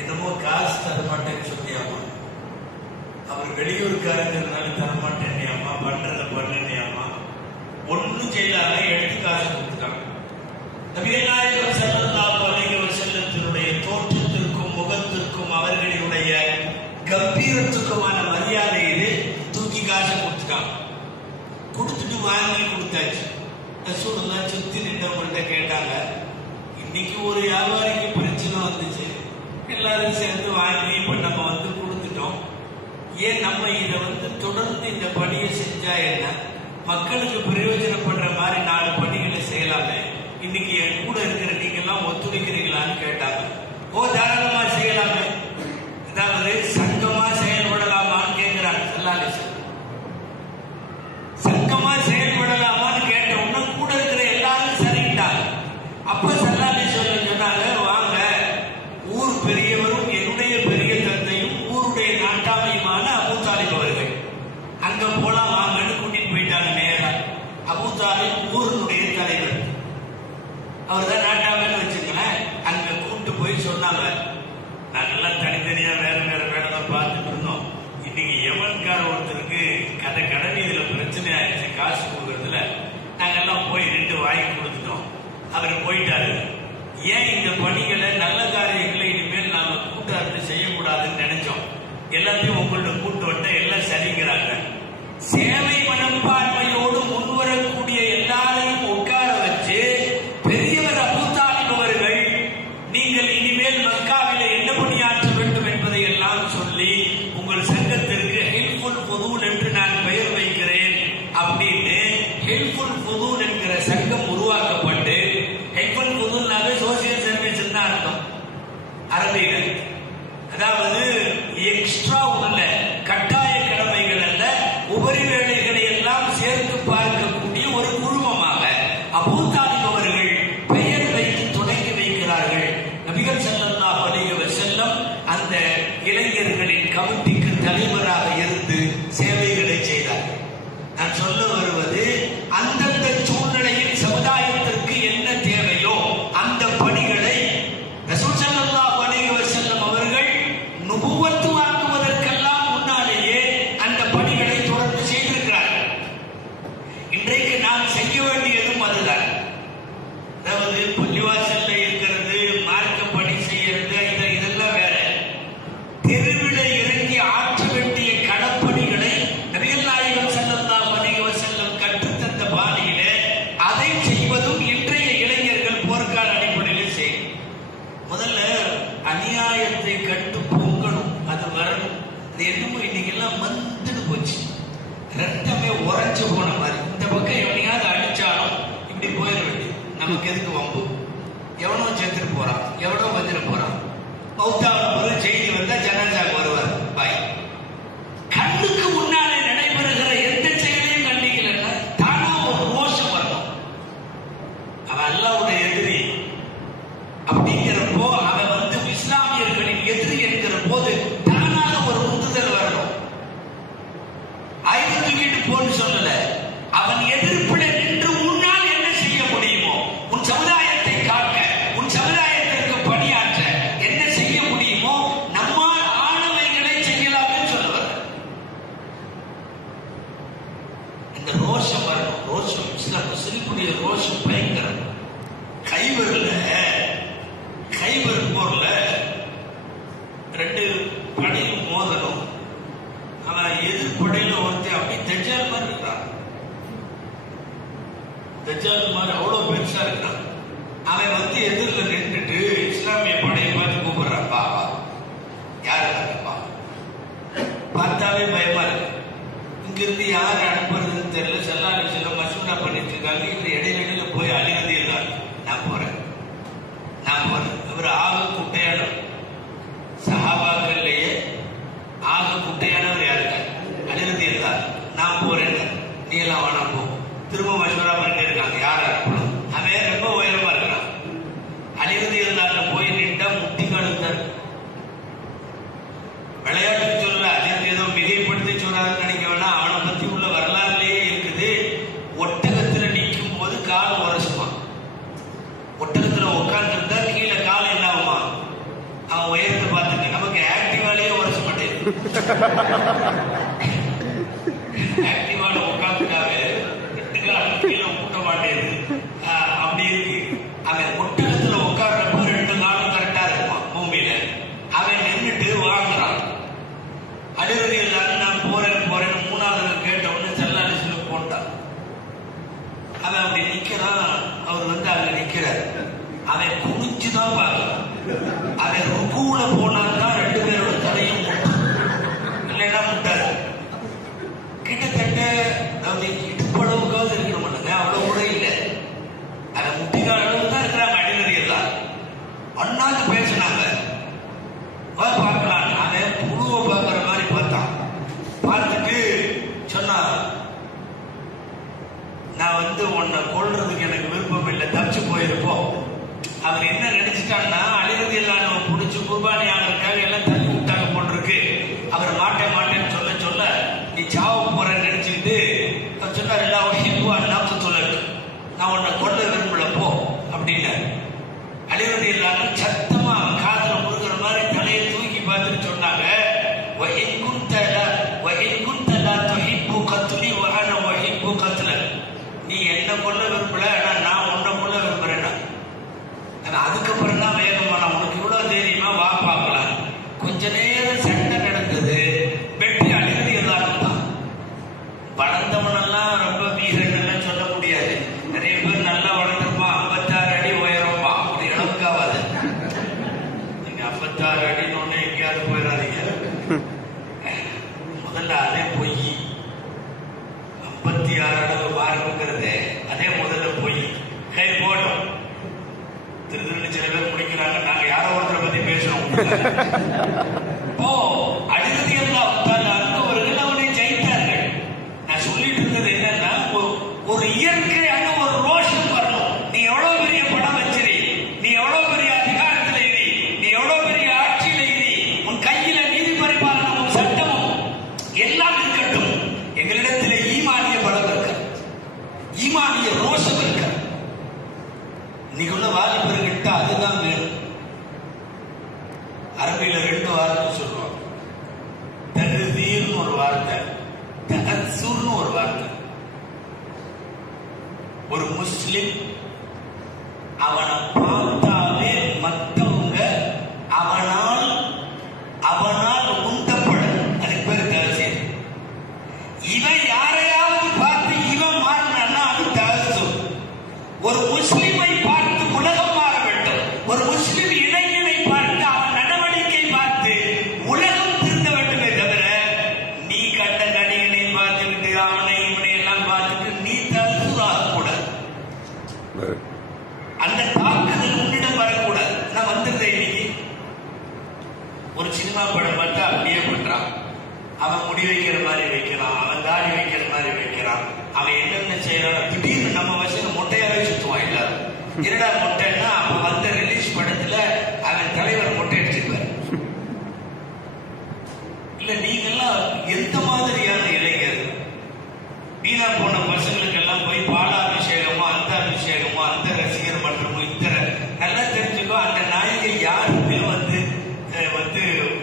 என்னமோ காசு தரமாட்டேன்னு சொல்லியாமா, அவர் வெளியூருக்காரங்கிறதுனால தரமாட்டேன்னியாமா, பண்றத பண்ணியாமா, ஒன்னும் செய்யலாம எடுத்து காசு கொடுத்துட்டாங்க. நபிகள் நாயகம் ஸல்லல்லாஹு அலைஹி வஸல்லத்தினுடைய தோற்றத்திற்கும் முகத்திற்கும் அவர்களுடைய கம்பீரத்துக்குமான மரியாதையிலே தூக்கி காசை கொடுத்துட்டாங்க. கொடுத்துட்டு வாங்கி கொடுத்தாச்சு. ரசூலுல்லாஹ் சுத்தி நின்றவங்கள்ட்ட கேட்டாங்க, இன்னைக்கு ஒரு வியாபாரிக்கு பிரச்சனை வந்துச்சு, எல்லாரும் சேர்ந்து வாங்கி இப்ப நம்ம வந்து கொடுத்துட்டோம். ஏன் நம்ம இதை வந்து தொடர்ந்து இந்த பணியை செஞ்சா என்ன, மக்களுக்கு பிரயோஜனப்படுற மாதிரி 4 பணிகளை செய்யலாமே, இன்னைக்கு என் கூட இருக்கிற நீங்க எல்லாம் ஒத்துழைக்கிறீங்களான்னு கேட்டாங்க. ஓ, தாராளமா செய்யலாமே. அதாவது சங்கமா செயல்படலாமான்னு கேட்கிறாங்க ஸல்லல்லாஹு அலைஹி வஸல்லம். சங்கமா செயல்படலாமான்னு கேட்ட உடனே கூட இருக்கிற எல்லாரும் சரிட்டாங்க. அப்ப ஸல்லல்லாஹு அலைஹி வஸல்லம் சொன்னாங்க, வாங்க, ஊர் பெரியவரும் என்னுடைய பெரிய தந்தையும் ஊருடைய நாட்டாமையுமான அபூ தாலிப் அவர்கள் அங்க போலாம் வாங்கன்னு கூட்டிட்டு போயிட்டாங்க. நேரா அபூ தாலிப் ஊருடைய தலைவர், அவர் தான் நாட்டாமைன்னு வச்சுங்களேன். அங்க கூட்டு போய் சொன்னாங்க, நாங்கெல்லாம் தனித்தனியா வேற வேற வேலை தான் பார்த்துட்டு இருந்தோம். இன்னைக்கு யமன்கார ஒருத்தருக்கு கடமை இதுல பிரச்சனை ஆயிடுச்சு, காசு கொடுக்கறதுல. நாங்கெல்லாம் போய் 2 வாங்கி கொடுத்துட்டோம். அவர் போயிட்டாரு. ஏன் இந்த பணிகளை நல்ல காரியங்களை இனிமேல் நாம கூட்டாட்டு செய்யக்கூடாதுன்னு நினைச்சோம். எல்லாத்தையும் உங்கள்ட்ட கூட்டு வட்ட எல்லாம் சரிங்கிறாங்க. சேவை மனப்பான்மையோடு முன்வரக்கூடிய எல்லாரையும் உட்கார வச்சு பெரியவர் அபூ தாலிப் அவர்கள், நீங்கள் இனிமேல் மக்காவிலே என்ன பணியாற்ற வேண்டும் என்பதை எல்லாம் சொல்லி உங்கள் சங்கத்திற்கு ஹெல்ப்ஃபுல் ஃபுதூல் என்று நான் பெயர் வைக்கிறேன் அப்படின்னு ஹெல்ப்ஃபுல் ஃபுதூல் என்கிற சங்கம் உருவாக்கப்பட்டு, ஹெல்ப்ஃபுல் ஃபுதூல்னாவே சோசியல் சர்வீஸ் தான் அர்த்தம் அரபியில. அதாவது எக்ஸ்ட்ரா உள்ள கட்டாய கடமைகள் அல்ல, உபரி வேலைகளை எல்லாம் சேர்த்து பார்க்கக்கூடிய ஒரு குழுமமாக அபூ தாலிப் அவர்கள் பெயர் வைத்து தொடங்கி வைக்கிறார்கள். நபிகள் ஸல்லல்லாஹு அலைஹி வஸல்லம் அந்த இளைஞர்களின் கமிட்டிக்கு தலைவராக இருந்து சேவைகளை செய்தார். நான் சொல்ல வருவது, அந்தந்த சூழ்நிலையில் சமுதாயத்திற்கு என்ன தேவையோ அந்த பணிகளை ரசூல் ஸல்லல்லாஹு அலைஹி வஸல்லம் அவர்கள் நுபுவத்து வாங்குவதற்கெல்லாம் முன்னாலேயே அந்த பணிகளை தொடர்ந்து செய்திருக்கிறார்கள். இன்றைக்கு நாம் செய்ய வேண்டியதும் அதுதான். அதாவது பள்ளிவாசல்ல இருக்கிறது, மார்க்க பணி செய்யறது, இதெல்லாம் வேற. தெருவில இறங்கி ஆற்ற வேண்டிய கடப்பணிகளை நபிகள் நாயகம் ஸல்லல்லாஹு அலைஹி வஸல்லம் கற்றுத்தந்த பாணியிலே அதை செய்வதும் இன்றைய இளைஞர்கள் போர்க்கால அடிப்படையில் செய்யும். முதல்ல அநியாயத்தை கண்டு பொங்கணும், அது வரணும். அது என்னமோ இன்னைக்கு எல்லாம் மந்துன்னு போச்சு, ரத்தமே உறைஞ்சு போன மாதிரி. இந்த பக்கம் எவனையாவது அடிச்சாலும் இப்படி போயிட வேண்டியது. நமக்கு எதுக்கு வம்பு? எவனோ செத்துட்டு போறான், எவனோ வந்துட்டு போறான். மௌத்தாவின பிறகு செய்தி வந்தா ஜனாசாக்கு வருவார். பாய், கண்ணுக்கு முன்னாலே நடைபெறுகிற எந்த செயலையும் கண்டிக்கலன்னா தானா ஒரு ரோஷம் வரணும். அவன் அல்லாஹ்வுடைய எதிரி அப்படிங்கிறப்போ எதிர்ப்படையில ஒருத்தர் அப்படி தஜ்ஜால் மாதிரி இருக்கிறான். தஜ்ஜால் மாதிரி அவ்வளவு பெருசா இருக்கிறான். அவன் வந்து எதிரில் நின்றுட்டு இஸ்லாமிய படையை பார்த்து கூப்பிடுறான், பாபா யாரு இருப்பா, பார்த்தாவே பயமா இருக்கு. இங்கிருந்து யார் அனுப்புறதுன்னு தெரியல. செல்லாத சில மசூரா பண்ணிட்டு இருக்காங்க. இந்த இடையில போய் அழிவது இருந்தார். நான் போறேன். இவர் ஆக குட்டையான சஹாபாக்கள்லயே ஆக குட்டையானவர் யாருங்க? அழிவது இருந்தார். நான் போறேன். நீ எல்லாம் வேணா போ. திரும்ப மசூரா பண்ணிட்டே இருக்காங்க, யார் அனுப்பணும். அவன் ரொம்ப உயரமா இருக்கிறான். அழிவது இருந்தார்ல போய் நின்றா முட்டி கழுந்தார். விளையாட்டு சொல்ல அது ஏதோ மிகைப்படுத்தி சொல்றாருன்னு நினைக்க வேணாம். அவனை பத்தி உள்ள வரலாறுலயே இருக்குது. ஒட்டகத்துல நிற்கும் போது கால் உரசுமா. ஒட்டகத்துல உட்கார்ந்துருந்தா கீழே கால் என்ன ஆகுமா? அவன் உயரத்தை பார்த்துட்டு நமக்கு ஆக்டிவாலேயே உரச மாட்டேங்குது. ஆக்டிவால உட்காந்துட்டாவே 2 கால் கீழே ஊட்ட மாட்டேங்குது. அப்படி இருக்கு. அவன் ஒட்டகத்துல உட்கார்றப்ப 2 காலும் கரெக்டா இருப்பான் பூமியில. அவன் நின்றுட்டு வாங்குறான். அழுவது எல்லாரும் நான் போறேன் 3வது கேட்ட உடனே செல்லாலிசில போட்டான். அவன் அப்படி நிக்கிறான். அவர் வந்து அங்க நிக்கிறார். அவன் குடிச்சுதான் பார்க்கலாம். அவன் ருக்குல போனால்தான் 2 பேரோட தலையும் முட்டும், இல்லைன்னா முட்டாது. கிட்டத்தட்ட அதாவது இடுப்பளவுக்காவது இருக்க மாட்டாங்க, அவ்வளவு கூட இல்லை. அவன் முட்டிக்கால அளவு தான் இருக்கிறாங்க. அழுவது எல்லாம் ஒன்னாந்து பேசினாங்க. பார்க்கலாம். அவன் புழுவை பார்க்கிற மாதிரி பார்த்தான். பார்த்துட்டு சொன்னா, நான் வந்து உன்னை கொல்றதுக்கு எனக்கு விருப்பம் இல்லை, தப்பிச்சு போயிருப்போம். அவர் என்ன நினைச்சிட்டான்னா, அழிவது இல்லாம பிடிச்சி குர்பானி ஆகிறதுக்காக எல்லாம் தள்ளி விட்டாங்க போட்டிருக்கு. அவர் மாட்டேன்னு சொல்ல சொல்ல நீ சாவ போறேன்னு நினைச்சுக்கிட்டு சொன்னார், எல்லாம் நாக்கு சொல்லு, நான் உன்னை கொல்ல விரும்பல போ அப்படின்னு. அழிவது இல்லாம சத்தமா காதல முழுகிற மாதிரி தலையை தூக்கி பார்த்துட்டு சொன்னாங்க, நீ என்ன கொல்ல விரும்பல, நான் உன்னை கொல்ல விரும்புறேன்னா. அதுக்கப்புறம் தான் வேகமான உனக்கு இவ்வளவு தைரியமா வா பார்க்கலாம். கொஞ்ச நேரம் சண்டை நடந்தது. வெற்றி அழிவது எல்லாரும் தான். வளர்ந்தவனெல்லாம் ரொம்ப வீரன் சொல்ல முடியாது. நிறைய பேர் நல்லா வளர்ந்துருப்பான். 56 அடி உயரமா, ஒரு இளவுக்காவாது. நீங்க 56 அடின்னு ஒண்ணு எங்கேயாவது போயிடாதீங்க. முதல்ல அதே பொய். 56 அளவு மாறுங்கிறது அதே முதல்ல பொய். கை போட்டோம். திருன்னு சில பேர் முடிக்கிறாங்க. நாங்க யாரோ ஒருத்தரை பத்தி பேசுறோம். இப்போ அழுது எல்லாம் அனுபவர்கள் அவனை ஜெயித்தார்கள். நான் சொல்லிட்டு இருந்தது என்னன்னா, ஒரு இயற்கையான ஒரு ரோஷம் வரணும். நீ எவ்வளவு பெரிய படம் வச்சிரு, நீ எவ்வளவு பெரிய அதிகாரத்தில் இரு, நீ எவ்வளவு பெரிய ஆட்சியில இரு, உன் கையில நீதி பரிபாலனமும் சட்டமும் எல்லாம் இருக்கட்டும். எங்களிடத்தில் ஈமானிய பலம் இருக்க, ஈமானிய ரோஷம் இருக்க. இன்னைக்குள்ள வாலிபர்கிட்ட அதுதான் வேணும். அரபியில 2 வார்த்தை சொல்லுவாங்க. தகுதீர்னு ஒரு வார்த்தை, தகசூர்னு ஒரு வார்த்தை. ஒரு முஸ்லிம் அவனை பார்த்தாலே மற்றவங்க அவனால் உந்தப்பட, அதுக்கு பேர் தகசீர். இவன் யாரையாவது பார்த்து இவன் மாறினா அது தகசூர். ஒரு முஸ்லிமை பார்த்து உலகம் மாற வேண்டும். ஒரு முஸ்லிம் இளைஞனை பார்த்து அவன் நடவடிக்கை பார்த்து உலகம் திருந்த வேண்டுமே தவிர, நீ கண்ட நடிகனை பார்த்துக்கிட்டு அவனை இவனை எல்லாம் பார்த்துட்டு நீ தகுதியாக கூடாது. அந்த தாக்குதல் உன்னிடம் வரக்கூடாது. நான் வந்திருந்தேன் இன்னைக்கு. ஒரு சினிமா படம் பார்த்தா அப்படியே பண்றான். அவன் முடி வைக்கிற மாதிரி வைக்கிறான், அவன் தாடி வைக்கிற மாதிரி வைக்கிறான், அவன் என்னென்ன செய்யறான். திடீர்னு நம்ம வசதி மொட்டையாவே சுத்துவான் எல்லாரும். என்னடா மொட்டைன்னா, அவன் வந்த ரிலீஸ் படத்துல அவன் தலைவர் மொட்டை அடிச்சிருப்பாரு. இல்ல நீங்கெல்லாம் எந்த மாதிரியான இளைஞர்? வீணா போன பசங்களுக்கு எல்லாம் போய் பாலாபிஷேகமோ அந்த அபிஷேகமோ அந்த ரசிகர் மன்றமோ இத்தனை நல்லா தெரிஞ்சுக்கோ. அந்த நாயகை யாருமே வந்து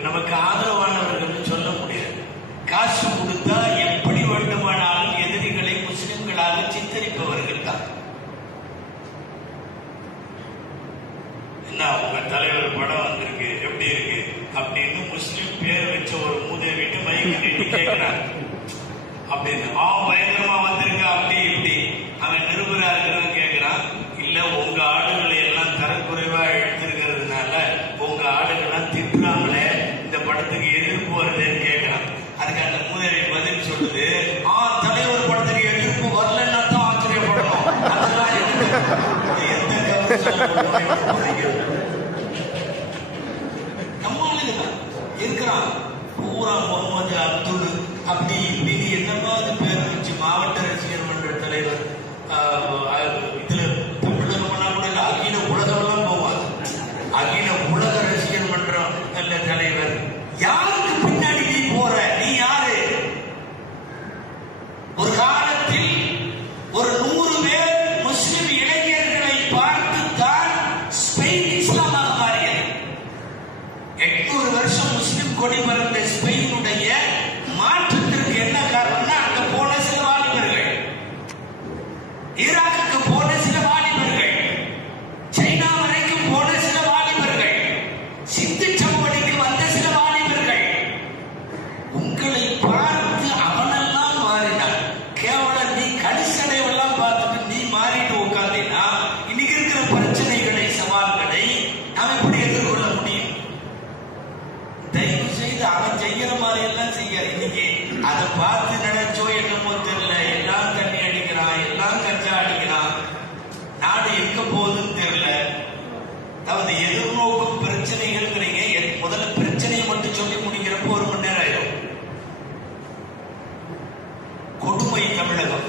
நமக்கு ஆதரவானவர்கள் சொல்ல முடியாது. காசு கொடுத்தா எப்படி வேண்டுமானாலும் எதிரிகளை முஸ்லிம்களாக சித்தரிப்பவர்கள் தான். என்ன உங்க தலைவர் படம் வந்திருக்கு, எப்படி இருக்கு அப்படின்னு முஸ்லிம் பேர் வச்ச ஒரு மூதை விட்டு மைக்கு நீட்டி கேட்கிறாங்க. அப்படின்னு. பயங்கரமா வந்திருக்கா அப்படி இப்படி. அவன் நிருபரா இருக்கிறவன் கேட்கிறான், இல்ல உங்க ஆடுகளை எல்லாம் தரக்குறைவா எடுத்திருக்கிறதுனால உங்க ஆடுகள்லாம் திட்டுறாங்களே, இந்த படத்துக்கு எதிர்ப்பு வருதுன்னு கேட்கிறான். அதுக்கு அந்த மூதேவி பதில் சொல்லுது, தலைவர் படத்துக்கு எதிர்ப்பு வரலன்னா தான் ஆச்சரியப்படணும், அதெல்லாம் எந்த நம்மளுக்குதான் இருக்கிறான். பூரா முகமது அப்துல் அப்படி இப்படின்னு என்னமாவது பேர் வச்சு மாவட்ட ரசிகர் மன்ற தலைவர், இதுல தமிழகம்னா கூட இல்லை, அகில உலகம்லாம் போவாங்க. அகில உலக ரசிகர் மன்றம் நல்ல தலைவர். யாருக்கு பின்னாடி நீ போற? நீ யாரு? ஒரு காலத்தில் ஒரு 100 பேர் முஸ்லிம் இளைஞர்களை பார்த்து தான் ஸ்பெயின் இஸ்லாமாக மாறியது. 800 வருஷம் முஸ்லிம் கொடி மறந்த ஸ்பெயினுடைய மாற்றத்திற்கு என்ன காரணம்னா, அங்க போன சில வாலிபர்கள், ஈராக்குக்கு போன சில வாலிபர்கள், சைனா வரைக்கும் போன சில வாலிபர்கள், சிந்து சம்படிக்கு வந்த சில வாலிபர்கள். உங்களை பார்த்து அவனெல்லாம் மாறினான். கேவலம் நீ கடிசடைவெல்லாம் பார்த்துட்டு நீ மாறிட்டு உட்கார்ந்தீங்கன்னா இன்னைக்கு இருக்கிற பிரச்சனைகளை, சவால்களை நாம் எப்படி எதிர்கொள்ள முடியும்? தயவு செய்து அவன் செய்யற மாதிரி எல்லாம் செய்ய. இன்னைக்கு அதை பார்த்து நினைச்சோ என்னமோ தெரியல, எல்லாம் தண்ணி அடிக்கிறான், எல்லாம் கஞ்சா அடிக்கிறான், நாடு எங்க போகுதுன்னு தெரியல. அதாவது எதிர்நோக்கும் பிரச்சனைகள். முதல்ல பிரச்சனையை மட்டும் சொல்லி முடிக்கிறப்போ 1 மணி நேரம் ஆயிடும். கொடுமை தமிழகம்.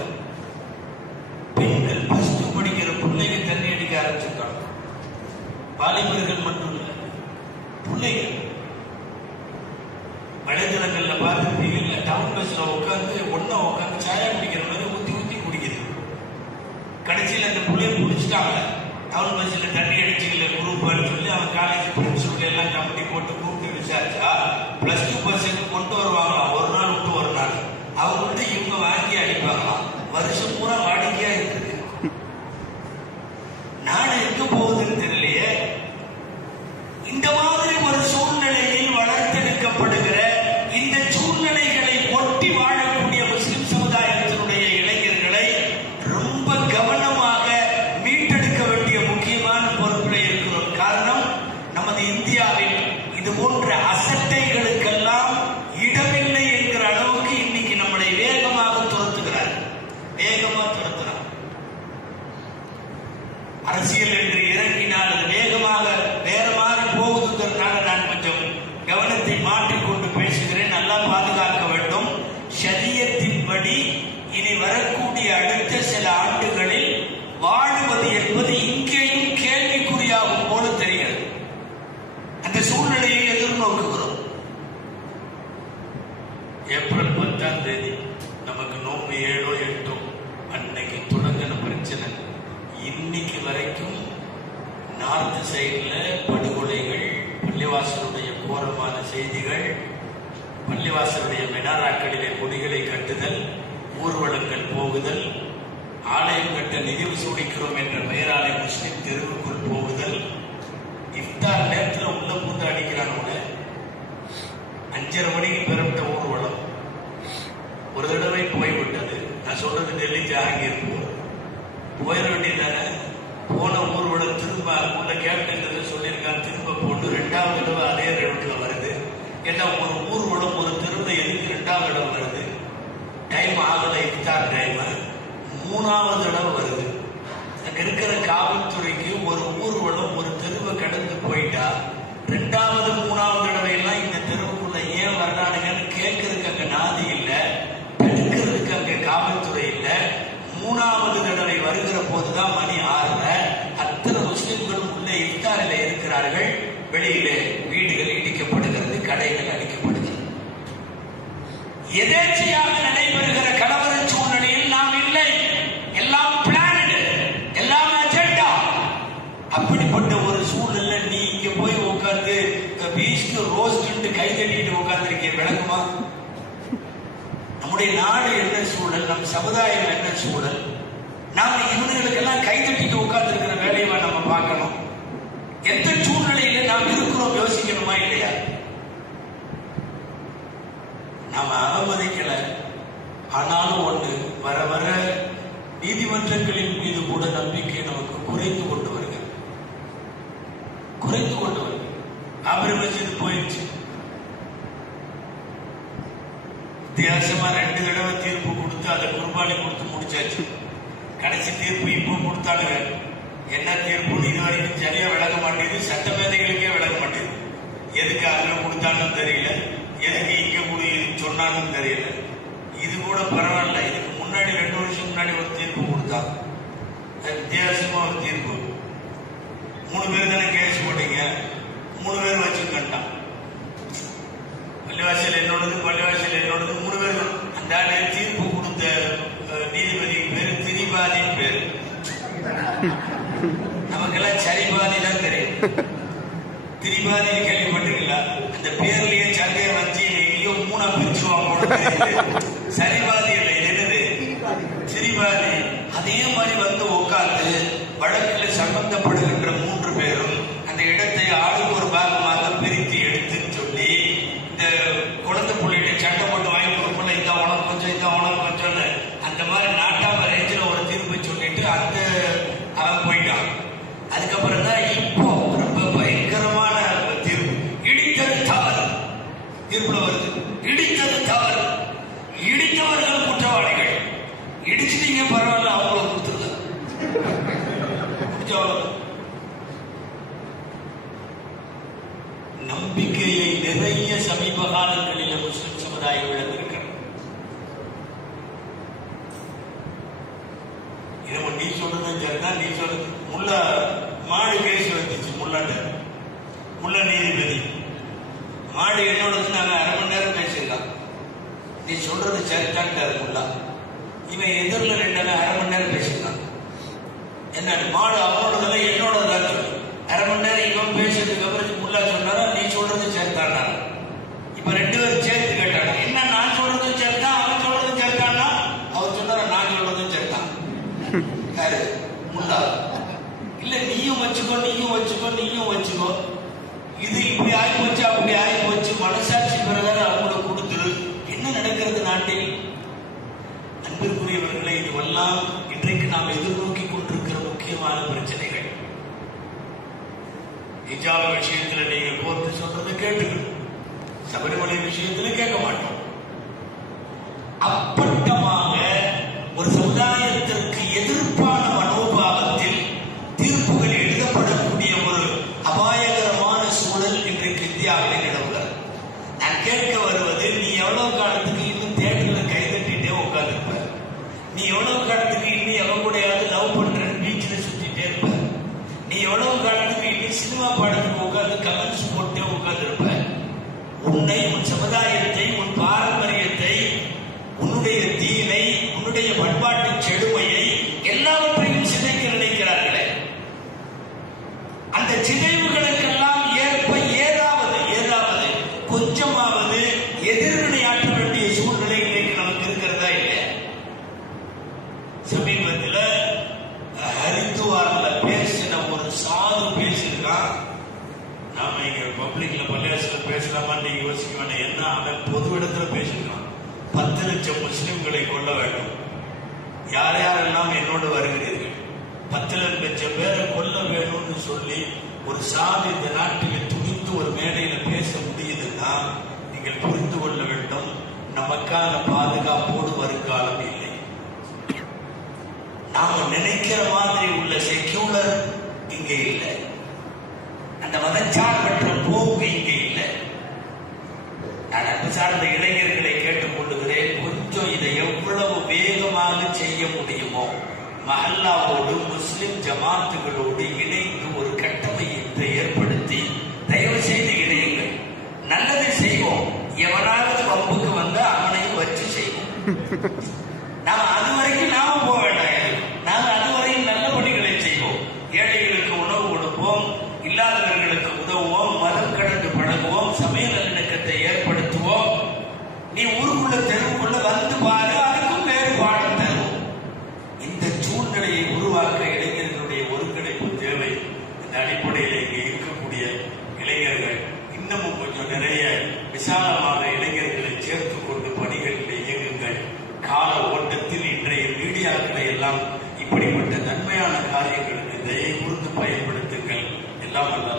பெண்கள் +2 படிக்கிற பிள்ளைங்க தண்ணி அடிக்க ஆரம்பிச்சிருக்காங்க. வாலிபர்கள் மட்டும் இல்லை, பிள்ளைகள். வலைதளங்கள்ல பார்த்துருப்பீங்கல்ல, டவுன் பஸ்ல உட்காந்து சாயா குடிக்கிற மாதிரி ஊத்தி ஊத்தி குடிக்குது. கடைசியில் அந்த பிள்ளைய குடிச்சிட்டாங்க. டவுன் பஸ்ல தண்ணி அடிச்சுக்கல குரூப்னு சொல்லி அவன் காலேஜ் பிரின்சிபல் எல்லாம் கமிட்டி போட்டு கூப்பிட்டு விசாரிச்சா +2 பர்சன்ட் கொண்டு வருவாங்களாம். ஒரு நாள் விட்டு ஒரு நாள் அவங்கள்ட்ட இவங்க வாங்கி அடிப்பாங்களாம். வருஷம் பூரா வாடிக்கையா இருக்குது. நாடு எங்க போகுதுன்னு தெரியலையே. இந்த மாதிரி ஒரு சூழ்நிலையில் வளர்த்தெடுக்கப்படுகிற இந்த சூழ்நிலைகளை ஒட்டி வாழக்கூடிய முஸ்லிம் சமுதாயத்தினுடைய இளைஞர்களை ரொம்ப கவனமாக மீட்டெடுக்க வேண்டிய முக்கியமான பொறுப்பில் இருக்கிறோம். காரணம், நமது இந்தியாவில் இது போன்ற அசட்டைகளுக்கெல்லாம் இடமில்லை என்கிற அளவுக்கு இன்னைக்கு நம்மளை வேகமாக துரத்துகிறார். அரசியல் என்று இறங்கினால் அது வேகமாக வேற மாதிரி போகுதுங்கிறதுனால நான் கொஞ்சம் கவனத்தை மாற்றிக்கொண்டு பேசுகிறேன். நல்லா பாதுகாக்க வேண்டும். ஷரியத்தின்படி இனி வரக்கூடிய அடுத்த சில ஆண்டுகளில் வாழுவது என்பது இங்கேயும் கேள்விக்குறியாகும் போல தெரிகிறது. அந்த சூழ்நிலையை எதிர்நோக்குகிறோம். ஏப்ரல் 10ஆம் தேதி நமக்கு நோம்பு 7ஓ 8ஓ அன்னைக்கு தொடங்கின பிரச்சனை இன்னைக்கு வரைக்கும் நார்த் சைடில் படுகொலைகள், பள்ளிவாசலுடைய கோரமான செய்திகள், பள்ளிவாசலுடைய மெனாராக்களிலே கொடிகளை கட்டுதல், ஊர்வலங்கள் போகுதல், ஆலயம் கட்ட நிதி வசூலிக்கிறோம் என்ற பெயராலே முஸ்லிம் தெருவுக்குள் போகுதல், இஃப்தார் நேரத்தில் உள்ள பூந்து அடிக்கிறானோட 5:30 மணிக்கு பெறப்பட்ட ஊர்வலம் ஒரு தடவை போய்விட்டது. நான் சொல்றது டெல்லி ஜஹாங்கீர் போயிட வேண்டியதானே. போன ஊர்வலம் திரும்ப உள்ள கேப்டன் சொல்லியிருக்கான், திரும்ப போட்டு 2வது தடவை அதே இடத்துல வருது. ஏன்னா ஒரு ஊர்வலம் ஒரு தெருவில் எதுக்கு 2வது தடவை வருது? டைம் ஆகலை, இஃப்தார் டைம் 3வது தடவை வருது. அங்க இருக்கிற காவல்துறைக்கு ஒரு ஊர்வலம் ஒரு தெருவை கடந்து போயிட்டா 2வது 3வது தடவை எல்லாம் இந்த தெருவுக்குள்ள ஏன் வர்றானுங்கன்னு கேட்கறதுக்கு அங்க நாதி இல்லை, தடுக்கிறதுக்கு அங்க காவல்துறை இல்லை. 3வது தடவை வருகிற போதுதான் மணி 6:30. அத்தனை முஸ்லிம்களும் உள்ளே இஃப்தாரில் இருக்கிறார்கள். வெளியிலே வீடுகள் இடிக்கப்படுகிறது, கடைகள் அடிக்கப்படுகிறது. எதேச்சையாக நடைபெறுகிற கலவர சூழ்நிலையில் நாம் இல்லை. எல்லாம் பிளானட், எல்லாம் அஜெண்டா. அப்படிப்பட்ட ஒரு சூழ்நிலை நீ இங்க போய் உட்கார்ந்து பீஸ்க்கு ரோஸ்ட் கைதடிட்டு உட்கார்ந்துருக்கீங்க, விளக்குமா? நம்முடைய நாடு என்ன சூழல், நம் சமுதாயம் என்ன சூழல்? நாம இவர்களுக்கெல்லாம் கைதட்டிட்டு உட்கார்ந்துருக்கிற வேலையை நம்ம பார்க்கணும். எந்த சூழ்நிலையில நாம் இருக்கிறோம் யோசிக்கணுமா இல்லையா? நாம அவமதிக்கல, ஆனாலும் ஒன்று, வர வர நீதிமன்றங்களின் மீது கூட நம்பிக்கை நமக்கு குறைந்து கொண்டு வருகிறது. பாபரி மஸ்ஜித் போயிடுச்சு, வித்தியாசமா 2 தடவை தீர்ப்பு கொடுத்து அதை குர்பானி கொடுத்து முடிச்சாச்சு. கடைசி தீர்ப்பு இப்போ கொடுத்தாங்க. என்ன தீர்ப்புன்னு இது வரைக்கும் சரியா விளக்க மாட்டேங்குது, சட்டமேதைகளுக்கே விளக்க மாட்டேங்குது. எதுக்கு அங்க கொடுத்தாலும் தெரியல, எதுக்கு இங்க சொன்னாலும் தெரியல. இது கூட பரவாயில்ல, இதுக்கு முன்னாடி 2 வருஷம் முன்னாடி ஒரு தீர்ப்பு கொடுத்தாங்க, வித்தியாசமா ஒரு தீர்ப்பு. 3 பேர் தானே கேஸ் போட்டீங்க, 3 பேர் வச்சுக்கிட்டான். பள்ளிவாசல் என்னோடது 3 பேர். அந்த தீர்ப்பு கொடுத்த நீதிபதி பேரு திரிபாதி பேரு. நமக்கெல்லாம் சரிபாதி தான் தெரியும். திரிபாதி கேள்விப்பட்டிருக்கீங்களா? அந்த பேர்லயே சண்டையை வச்சு எங்கேயோ 3ஆ பிரிச்சுவாங்க. சரிபாதி இல்லை, என்னது திரிபாதி. அதே மாதிரி வந்து உட்கார்ந்து வழக்கில் சம்பந்தப்படுகின்ற 3 பேரும் அந்த இடத்தை ஆளுக்கு ஒரு பாகமாக பிரித்து எடுத்துன்னு சொல்லி, இந்த குழந்தை பிள்ளைகிட்ட சட்டை போட்டு வாங்கி கொடுக்கல, இந்த உனக்கு கொஞ்சம் இந்த உனக்கு கொஞ்சம்னு அந்த மாதிரி நாட்டாம ரேஞ்சில் ஒரு தீர்ப்பு சொல்லிட்டு அந்த அவன் போயிட்டான். அதுக்கப்புறம் தான் இப்போ ரொம்ப பயங்கரமான தீர்ப்பு. இடித்தது தவறு தீர்ப்புல வருது. இடித்தது தவறு, இடித்தவர்கள் குற்றவாளிகள். இடிச்சுட்டீங்க பரவாயில்ல, அவங்கள கொடுத்துருங்க. நம்பிக்கையை நிறைய சமீப காலங்களில் முஸ்லிம் சமுதாயம் இழந்திருக்கிறது. நீ சொல்றது சரிதான், நீ சொல்றது. முல்ல மாடு கேஸ் வந்துச்சு, முல்ல நீதிபதி. மாடு என்னோடது, நாங்க 1/2 மணி நேரம் பேசியிருக்கோம். நீ சொல்றது சரிதான் முல்லா. இவன் எதிரில் 1/2 மணி நேரம் பேசியிருக்கான். என்ன மாடு அவனோடதெல்லாம் என்னோடதான் சொல்லு. 1/2 மணி நேரம் இவன் பேசுறதுக்கு அப்புறம் முல்லா சொன்னாரா நீ சொல்றது சரிதான். இப்ப 2 பேரும் சேர்த்து கேட்டாங்க, என்ன நான் சொல்றதும் சரிதான் அவன் சொல்றதும் சரிதான்னா? அவர் சொன்னாரா நான் சொல்றதும் சரிதான். யாரு? முல்லா. இல்ல நீயும் வச்சுக்கோ, இது இப்படி ஆகி போச்சு அப்படி ஆகி போச்சு, மனசாட்சி பிரகாரம் அவங்களுக்கு கொடுத்து என்ன நடக்கிறது நாட்டில்? அன்பிற்குரியவர்களை, இதுவெல்லாம் இன்றைக்கு நாம் எதிர்நோக்கி கொண்டிருக்கிற முக்கியமான பிரச்சனைகள். ஹிஜாப் விஷயத்துல நீங்க கோர்த்து சொல்றதை கேட்டுக்கணும், சபரிமலை விஷயத்துல கேட்க மாட்டோம். அப்பட்டமாக ஒரு சமுதாயத்திற்கு எதிர்ப்பான மனோபாவத்தில் தீர்ப்புகள் எழுதப்படக்கூடிய ஒரு அபாயகரமான சூழல் இன்றைக்கு இந்தியாவிலே நிலவுகிறது. நான் கேட்க வருவது, நீ எவ்வளவு காலத்துக்கு இன்னும் தேட்டர்ல கைதட்டிட்டே உட்கார்ந்துருப்ப? நீ எவ்வளவு காலத்துக்கு இன்னும் எவன் கூடயாவது லவ் பண்றேன்னு பீச்சில் சுத்திட்டே இருப்ப? நீ எவ்வளவு காலத்துக்கு இன்னும் சினிமா பாடத்துக்கு உட்கார்ந்து கமெண்ட்ஸ் போட்டே உட்கார்ந்துருப்ப? உன்னை, உன் சமுதாயத்தை, உன் பாரம்பரியத்தை, உன்னுடைய தீனை, உன்னுடைய பண்பாட்டு செழுமையை எல்லாவற்றையும் சிதைக்க நினைக்கிறார்களே. அந்த சிதைவுகளுக்கெல்லாம் ஏற்ப ஏதாவது கொஞ்சமாவது எதிர்வினையாற்ற வேண்டிய சூழ்நிலை இன்றைக்கு நமக்கு இருக்கிறதா இல்லையா? சமீபத்தில் ஹரித்துவார்ல பேசின ஒரு சாது பேசியிருக்கான். நாம இங்க பப்ளிக்ல பள்ளியாசல பேசலாமான்னு நீங்க யோசிக்க வேண்டாம். என்ன அவன் பொது இடத்துல பேசியிருக்கான். 10 லட்சம் முஸ்லிம்களை கொல்ல வேண்டும். யார் யாரெல்லாம் என்னோடு வருகிறீர்கள்? 10 லட்சம் பேரை கொல்ல வேணும்னு சொல்லி ஒரு சாதி இந்த நாட்டில் துணிந்து ஒரு மேடையில பேச முடியுதுன்னா நீங்கள் புரிந்து கொள்ள வேண்டும், நமக்கான பாதுகாப்போடு வருங்காலம் இல்லை. நாம நினைக்கிற மாதிரி உள்ள செக்யூலர் இங்கே இல்லை, அந்த மதச்சார்பற்ற போக்கு இங்கே இல்லை. நான் அன்பு சார்ந்த இளைஞர்களை கேட்டுக் கொள்ளுகிறேன், கொஞ்சம் இதை எவ்வளவு வேகமாக செய்ய முடியுமோ மஹல்லாவோடு முஸ்லிம் ஜமாத்துகளோடு இணைந்து ஒரு கட்டமைப்பை ஏற்படுத்தி தயவு செய்து இணையுங்கள். நல்லது செய்வோம். எவனாவது வம்புக்கு வந்து அவனையும் வச்சு செய்வோம். நாம அது வரைக்கும் நாம போக வேண்டாம். நாம அதுவரையும் நல்ல பணிகளை செய்வோம். ஏழைகளுக்கு உணவு கொடுப்போம், இல்லாதவர்களுக்கு உதவுவோம், மதம் கடந்து பழகுவோம், சமய நல்லிணக்கத்தை ஏற்படுத்துவோம். நீ ஊருக்குள்ள தெருவுக்குள்ள வந்து பாரு, அதுக்கும் வேறு பாடம் தருவோம். இந்த சூழ்நிலையை உருவாக்க இளைஞர்களுடைய ஒருங்கிணைப்பு தேவை. இந்த அடிப்படையில் இங்கே இருக்கக்கூடிய இளைஞர்கள் இன்னமும் கொஞ்சம் நிறைய விசாலமாக இளைஞர்களை சேர்த்துக் கொண்டு பணிகளில் இயங்குங்கள். கால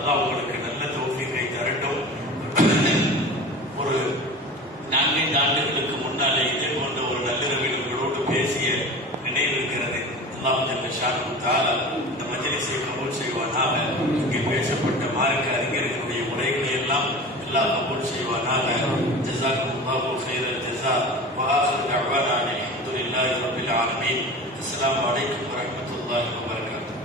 அல்லாஹ் உங்களுக்கு நல்ல தௌஃபீகை தரட்டும். ஒரு 4-5 ஆண்டுகளுக்கு முன்னாலே இதே போன்ற ஒரு நள்ளிரவில் உங்களோடு பேசிய நினைவு இருக்கிறது. அல்லாஹ் ஜல்ல ஷானஹு தஆலா இந்த மஜ்லிஸை கபூல் செய்வானாக. இங்கே பேசப்பட்ட மார்க்க அறிஞர்களுடைய உரைகளை எல்லாம் அல்லாஹ் கபூல் செய்வானாக. ஜஸாக்குமுல்லாஹு கைரல் ஜஸா வ ஆகிரு தஅவானா அல்ஹம்துலில்லாஹி ரப்பில் ஆலமீன். அஸ்ஸலாமு அலைக்கும் வரஹ்மத்துல்லாஹி